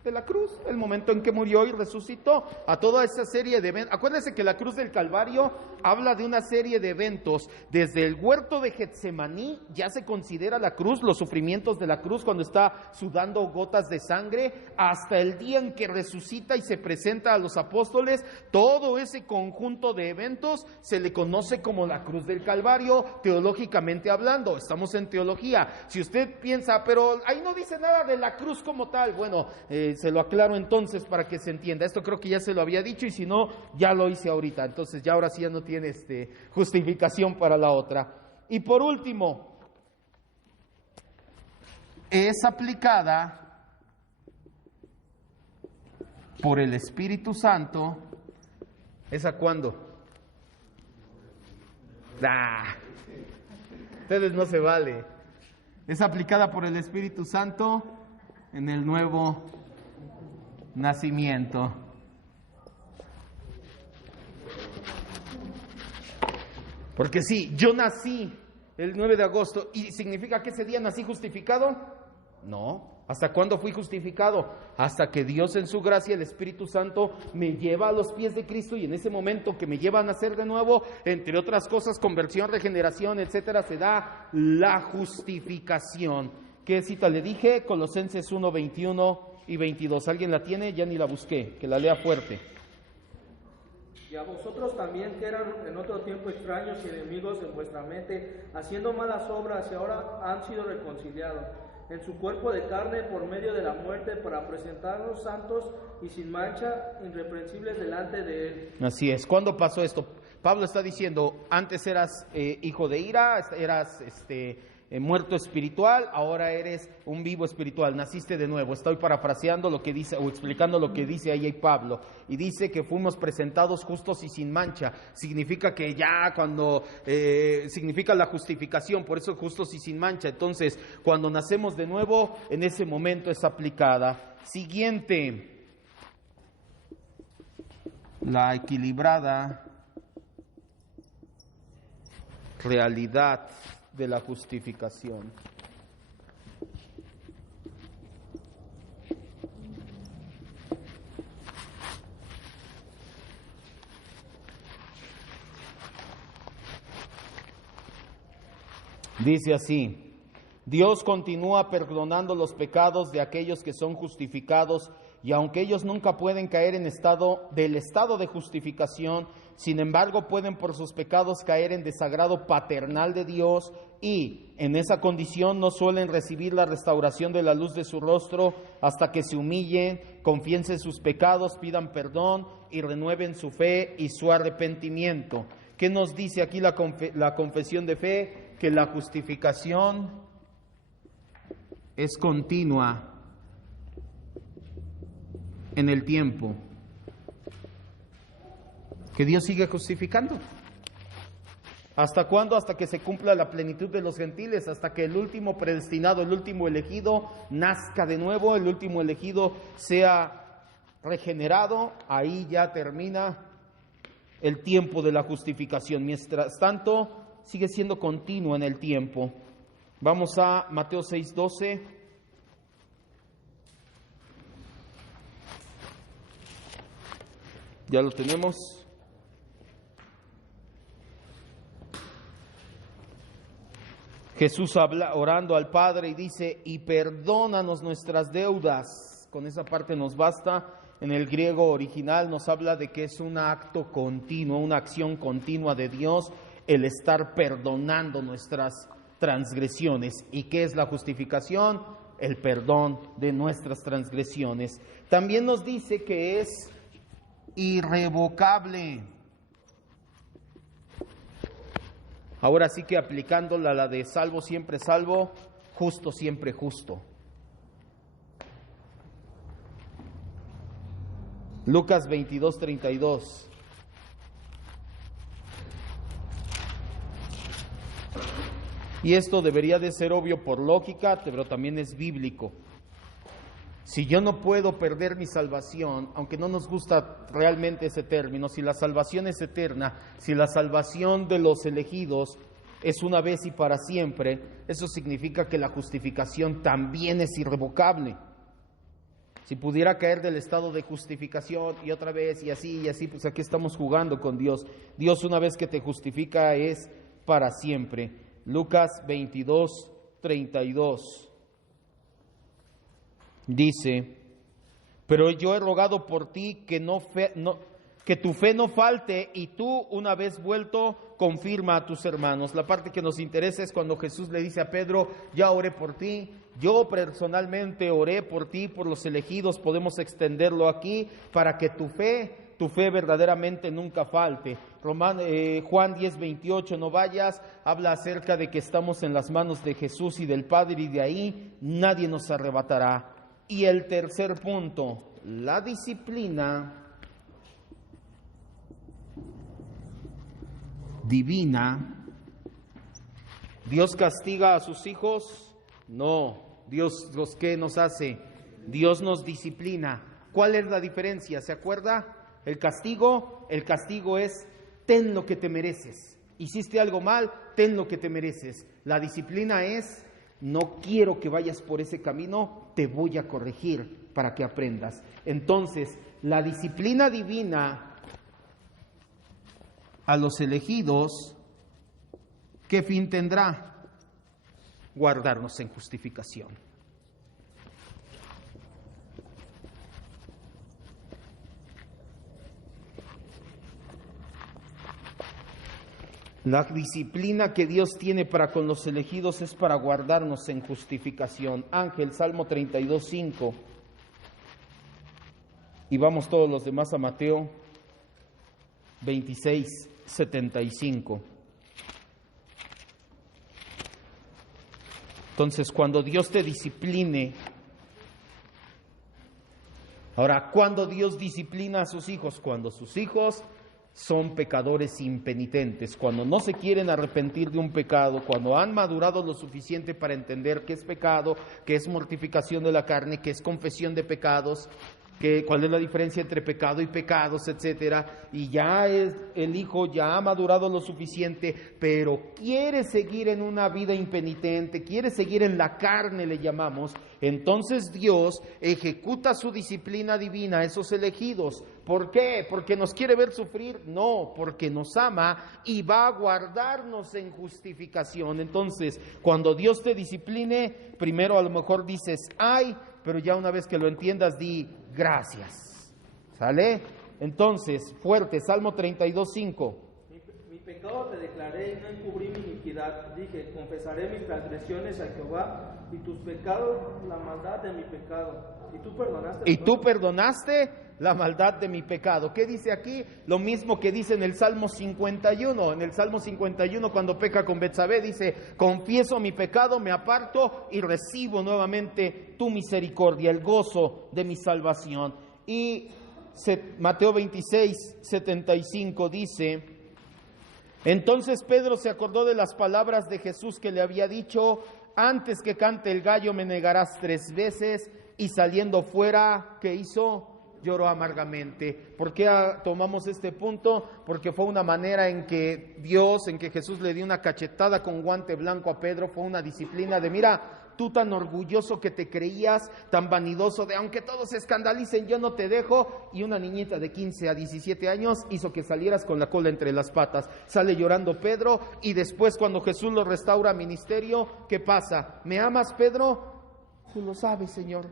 De la cruz, el momento en que murió y resucitó, a toda esa serie de eventos. Acuérdense que la cruz del Calvario habla de una serie de eventos. Desde el huerto de Getsemaní ya se considera la cruz, los sufrimientos de la cruz cuando está sudando gotas de sangre, hasta el día en que resucita y se presenta a los apóstoles. Todo ese conjunto de eventos se le conoce como la cruz del Calvario, teológicamente hablando. Estamos en teología. Si usted piensa, pero ahí no dice nada de la cruz como tal, bueno, se lo aclaro entonces para que se entienda. Esto creo que ya se lo había dicho y si no, ya lo hice ahorita. Entonces ya ahora sí ya no tiene justificación para la otra. Y por último, es aplicada por el Espíritu Santo. ¿Esa cuándo? Ustedes no se vale. Es aplicada por el Espíritu Santo en el nuevo nacimiento. Porque sí, yo nací el 9 de agosto y ¿significa que ese día nací justificado? No. ¿Hasta cuándo fui justificado? Hasta que Dios en su gracia, el Espíritu Santo, me lleva a los pies de Cristo y en ese momento que me lleva a nacer de nuevo, entre otras cosas, conversión, regeneración, etcétera, se da la justificación. ¿Qué cita le dije? Colosenses 1, 21 y 22. ¿Alguien la tiene? Ya ni la busqué, que la lea fuerte. Y a vosotros también, que eran en otro tiempo extraños y enemigos en vuestra mente, haciendo malas obras, y ahora han sido reconciliados en su cuerpo de carne por medio de la muerte, para presentarnos santos y sin mancha, irreprensibles delante de Él. Así es. ¿Cuándo pasó esto? Pablo está diciendo, antes eras hijo de ira, eras muerto espiritual, ahora eres un vivo espiritual, naciste de nuevo. Estoy parafraseando lo que dice, o explicando lo que dice ahí Pablo, y dice que fuimos presentados justos y sin mancha. Significa que ya cuando, significa la justificación, por eso justos y sin mancha. Entonces, cuando nacemos de nuevo, en ese momento es aplicada. Siguiente, la equilibrada realidad de la justificación. Dice así: Dios continúa perdonando los pecados de aquellos que son justificados, y aunque ellos nunca pueden caer en del estado de justificación, sin embargo pueden por sus pecados caer en desagrado paternal de Dios, y en esa condición no suelen recibir la restauración de la luz de su rostro hasta que se humillen, confiesen sus pecados, pidan perdón y renueven su fe y su arrepentimiento. ¿Qué nos dice aquí la confesión de fe? Que la justificación es continua en el tiempo, que Dios sigue justificando. ¿Hasta cuándo? Hasta que se cumpla la plenitud de los gentiles, hasta que el último predestinado, el último elegido, nazca de nuevo, el último elegido sea regenerado. Ahí ya termina el tiempo de la justificación. Mientras tanto, sigue siendo continuo en el tiempo. Vamos a Mateo 6:12. Ya lo tenemos. Jesús habla orando al Padre y dice: y perdónanos nuestras deudas. Con esa parte nos basta. En el griego original nos habla de que es un acto continuo, una acción continua de Dios, el estar perdonando nuestras transgresiones. ¿Y qué es la justificación? El perdón de nuestras transgresiones. También nos dice que es irrevocable. Ahora sí que aplicándola la de salvo siempre salvo, justo siempre justo. Lucas 22:32. Y esto debería de ser obvio por lógica, pero también es bíblico. Si yo no puedo perder mi salvación, aunque no nos gusta realmente ese término, si la salvación es eterna, si la salvación de los elegidos es una vez y para siempre, eso significa que la justificación también es irrevocable. Si pudiera caer del estado de justificación y otra vez y así, pues aquí estamos jugando con Dios. Dios una vez que te justifica es para siempre. Lucas 22, 32. Dice, pero yo he rogado por ti que tu fe no falte, y tú, una vez vuelto, confirma a tus hermanos. La parte que nos interesa es cuando Jesús le dice a Pedro, ya oré por ti, yo personalmente oré por ti, por los elegidos. Podemos extenderlo aquí para que tu fe verdaderamente nunca falte. Juan 10, 28, no vayas, habla acerca de que estamos en las manos de Jesús y del Padre, y de ahí nadie nos arrebatará. Y el tercer punto, la disciplina divina. ¿Dios castiga a sus hijos? No. Dios, ¿qué nos hace? Dios nos disciplina. ¿Cuál es la diferencia? ¿Se acuerda? El castigo es ten lo que te mereces. Hiciste algo mal, ten lo que te mereces. La disciplina es no quiero que vayas por ese camino, te voy a corregir para que aprendas. Entonces, la disciplina divina a los elegidos, ¿qué fin tendrá? Guardarnos en justificación. La disciplina que Dios tiene para con los elegidos es para guardarnos en justificación. Ángel, Salmo 32, 5. Y vamos todos los demás a Mateo 26, 75. Entonces, cuando Dios te discipline, ahora, ¿cuándo Dios disciplina a sus hijos? Cuando sus hijos son pecadores impenitentes, cuando no se quieren arrepentir de un pecado, cuando han madurado lo suficiente para entender qué es pecado, qué es mortificación de la carne, qué es confesión de pecados, cuál es la diferencia entre pecado y pecados, etcétera, y ya el hijo ya ha madurado lo suficiente, pero quiere seguir en una vida impenitente, quiere seguir en la carne, le llamamos. Entonces Dios ejecuta su disciplina divina a esos elegidos. ¿Por qué? ¿Porque nos quiere ver sufrir? No, porque nos ama y va a guardarnos en justificación. Entonces, cuando Dios te discipline, primero a lo mejor dices, ay, pero ya una vez que lo entiendas, di gracias. ¿Sale? Entonces, fuerte, Salmo 32, 5. Mi pecado te declaré y no encubrí mi iniquidad. Dije, confesaré mis transgresiones a Jehová y tus pecados, la maldad de mi pecado. Y tú perdonaste la maldad de mi pecado. ¿Qué dice aquí? Lo mismo que dice en el Salmo 51. En el Salmo 51, cuando peca con Betsabé, dice, confieso mi pecado, me aparto y recibo nuevamente tu misericordia, el gozo de mi salvación. Y Mateo 26, 75 dice, entonces Pedro se acordó de las palabras de Jesús que le había dicho, antes que cante el gallo me negarás 3 veces, y saliendo fuera, ¿qué hizo? Lloró amargamente. ¿Por qué tomamos este punto? Porque fue una manera en que Jesús le dio una cachetada con guante blanco a Pedro, fue una disciplina de, mira, tú tan orgulloso que te creías, tan vanidoso de, aunque todos se escandalicen, yo no te dejo, y una niñita de 15 a 17 años hizo que salieras con la cola entre las patas. Sale llorando Pedro, y después cuando Jesús lo restaura a ministerio, ¿qué pasa? ¿Me amas, Pedro? Tú lo sabes, Señor.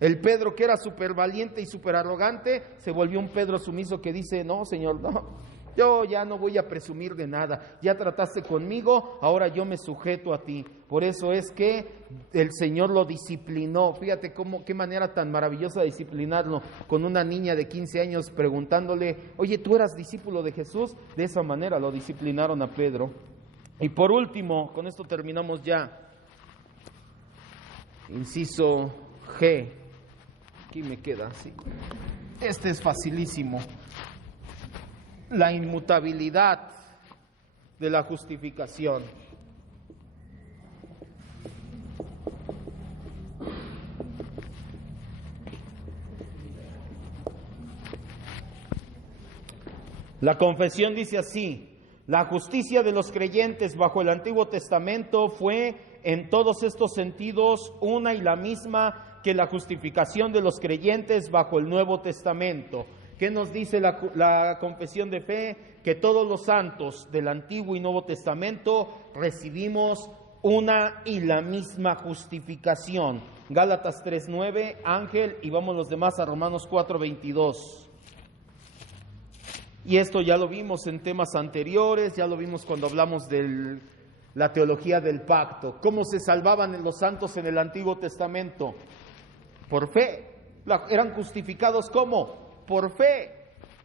El Pedro que era súper valiente y súper arrogante, se volvió un Pedro sumiso que dice, no, Señor, no, yo ya no voy a presumir de nada, ya trataste conmigo, ahora yo me sujeto a ti. Por eso es que el Señor lo disciplinó. Fíjate qué manera tan maravillosa de disciplinarlo, con una niña de 15 años preguntándole, oye, ¿tú eras discípulo de Jesús? De esa manera lo disciplinaron a Pedro. Y por último, con esto terminamos ya, inciso G. Aquí me queda así. Este es facilísimo. La inmutabilidad de la justificación. La confesión dice así: la justicia de los creyentes bajo el Antiguo Testamento fue en todos estos sentidos una y la misma que la justificación de los creyentes bajo el Nuevo Testamento. ¿Qué nos dice la confesión de fe? Que todos los santos del Antiguo y Nuevo Testamento recibimos una y la misma justificación. Gálatas 3:9, Ángel, y vamos los demás a Romanos 4:22. Y esto ya lo vimos en temas anteriores, ya lo vimos cuando hablamos de la teología del pacto. ¿Cómo se salvaban los santos en el Antiguo Testamento? Por fe. Eran justificados ¿cómo? Por fe.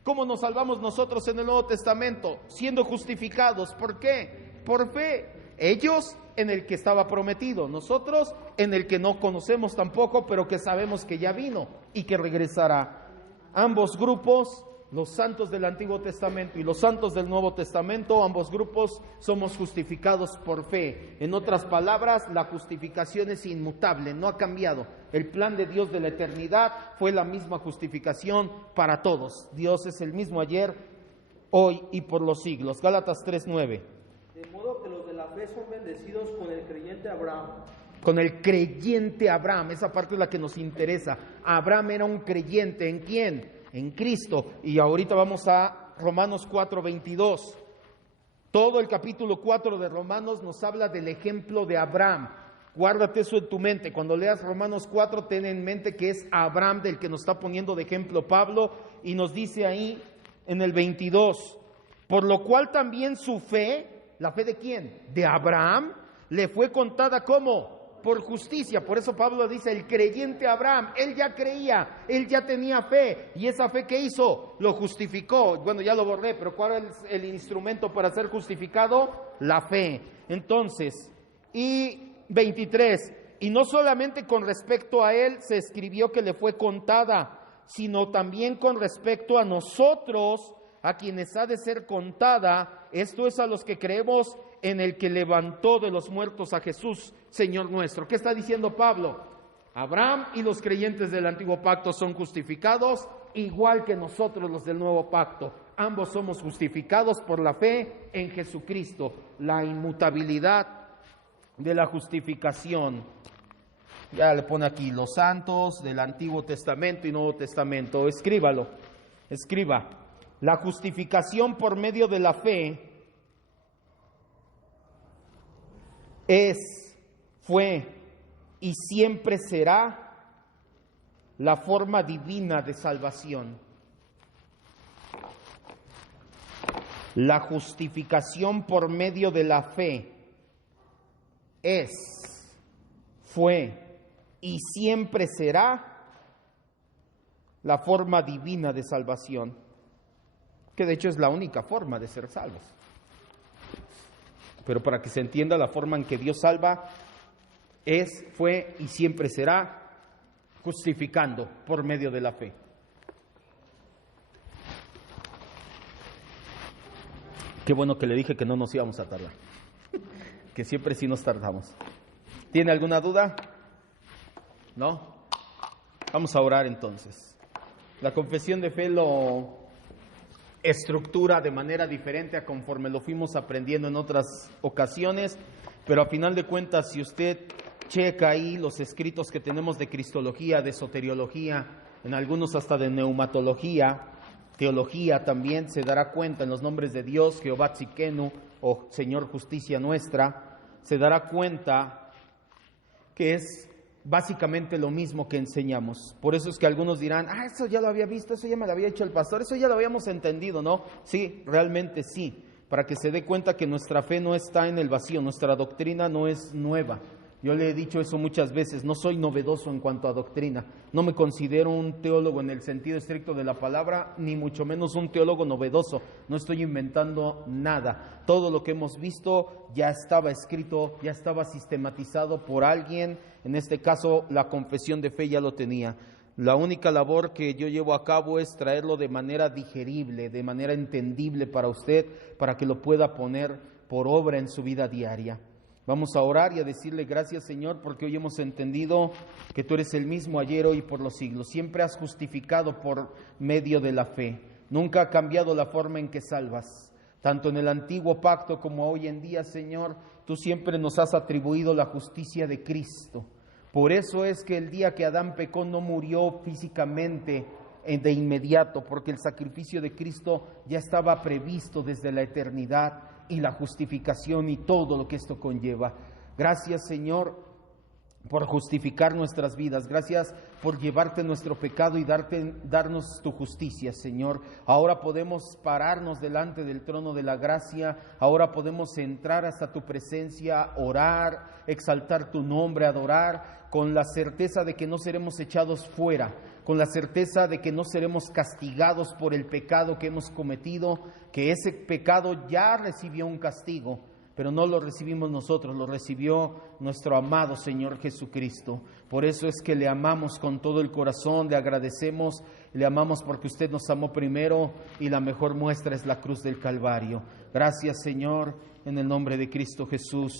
¿Cómo nos salvamos nosotros en el Nuevo Testamento? Siendo justificados. ¿Por qué? Por fe. Ellos en el que estaba prometido, nosotros en el que no conocemos tampoco, pero que sabemos que ya vino y que regresará. Ambos grupos, los santos del Antiguo Testamento y los santos del Nuevo Testamento, ambos grupos somos justificados por fe. En otras palabras, la justificación es inmutable, no ha cambiado. El plan de Dios de la eternidad fue la misma justificación para todos. Dios es el mismo ayer, hoy y por los siglos. Gálatas 3:9. De modo que los de la fe son bendecidos con el creyente Abraham. Con el creyente Abraham, esa parte es la que nos interesa. Abraham era un creyente, ¿en quién? En Cristo. Y ahorita vamos a Romanos 4:22. Todo el capítulo 4 de Romanos nos habla del ejemplo de Abraham. Guárdate eso en tu mente. Cuando leas Romanos 4, ten en mente que es Abraham del que nos está poniendo de ejemplo Pablo, y nos dice ahí en el 22, por lo cual también su fe, ¿la fe de quién? De Abraham, le fue contada como por justicia. Por eso Pablo dice, el creyente Abraham, él ya creía, él ya tenía fe, y esa fe que hizo, lo justificó. Bueno, ya lo borré, pero ¿cuál es el instrumento para ser justificado? La fe. Entonces, y 23, y no solamente con respecto a él se escribió que le fue contada, sino también con respecto a nosotros, a quienes ha de ser contada, esto es a los que creemos en el que levantó de los muertos a Jesús, Señor nuestro. ¿Qué está diciendo Pablo? Abraham y los creyentes del antiguo pacto son justificados, igual que nosotros los del nuevo pacto. Ambos somos justificados por la fe en Jesucristo, la inmutabilidad de la justificación. Ya le pone aquí los santos del Antiguo Testamento y Nuevo Testamento. Escríbalo, escriba. La justificación por medio de la fe fue y siempre será la forma divina de salvación. La justificación por medio de la fe fue y siempre será la forma divina de salvación, que de hecho es la única forma de ser salvos. Pero para que se entienda la forma en que Dios salva, fue y siempre será justificando por medio de la fe. Qué bueno que le dije que no nos íbamos a tardar, que siempre sí nos tardamos. ¿Tiene alguna duda? ¿No? Vamos a orar entonces. La confesión de fe lo estructura de manera diferente a conforme lo fuimos aprendiendo en otras ocasiones, pero a final de cuentas, si usted checa ahí los escritos que tenemos de cristología, de soteriología, en algunos hasta de neumatología, teología también, se dará cuenta en los nombres de Dios, Jehová Tzidkenu o Señor Justicia Nuestra, se dará cuenta que es básicamente lo mismo que enseñamos. Por eso es que algunos dirán, eso ya lo había visto, eso ya me lo había hecho el pastor, eso ya lo habíamos entendido, ¿no? Sí, realmente sí, para que se dé cuenta que nuestra fe no está en el vacío, nuestra doctrina no es nueva. Yo le he dicho eso muchas veces, no soy novedoso en cuanto a doctrina, no me considero un teólogo en el sentido estricto de la palabra, ni mucho menos un teólogo novedoso, no estoy inventando nada. Todo lo que hemos visto ya estaba escrito, ya estaba sistematizado por alguien, en este caso la confesión de fe ya lo tenía. La única labor que yo llevo a cabo es traerlo de manera digerible, de manera entendible para usted, para que lo pueda poner por obra en su vida diaria. Vamos a orar y a decirle gracias, Señor, porque hoy hemos entendido que tú eres el mismo ayer, hoy y por los siglos. Siempre has justificado por medio de la fe. Nunca ha cambiado la forma en que salvas. Tanto en el antiguo pacto como hoy en día, Señor, tú siempre nos has atribuido la justicia de Cristo. Por eso es que el día que Adán pecó no murió físicamente de inmediato, porque el sacrificio de Cristo ya estaba previsto desde la eternidad, y la justificación y todo lo que esto conlleva. Gracias, Señor, por justificar nuestras vidas. Gracias por llevarte nuestro pecado y darnos tu justicia, Señor. Ahora podemos pararnos delante del trono de la gracia. Ahora podemos entrar hasta tu presencia, orar, exaltar tu nombre, adorar, con la certeza de que no seremos echados fuera, con la certeza de que no seremos castigados por el pecado que hemos cometido, que ese pecado ya recibió un castigo, pero no lo recibimos nosotros, lo recibió nuestro amado Señor Jesucristo. Por eso es que le amamos con todo el corazón, le agradecemos, le amamos porque usted nos amó primero, y la mejor muestra es la cruz del Calvario. Gracias, Señor, en el nombre de Cristo Jesús.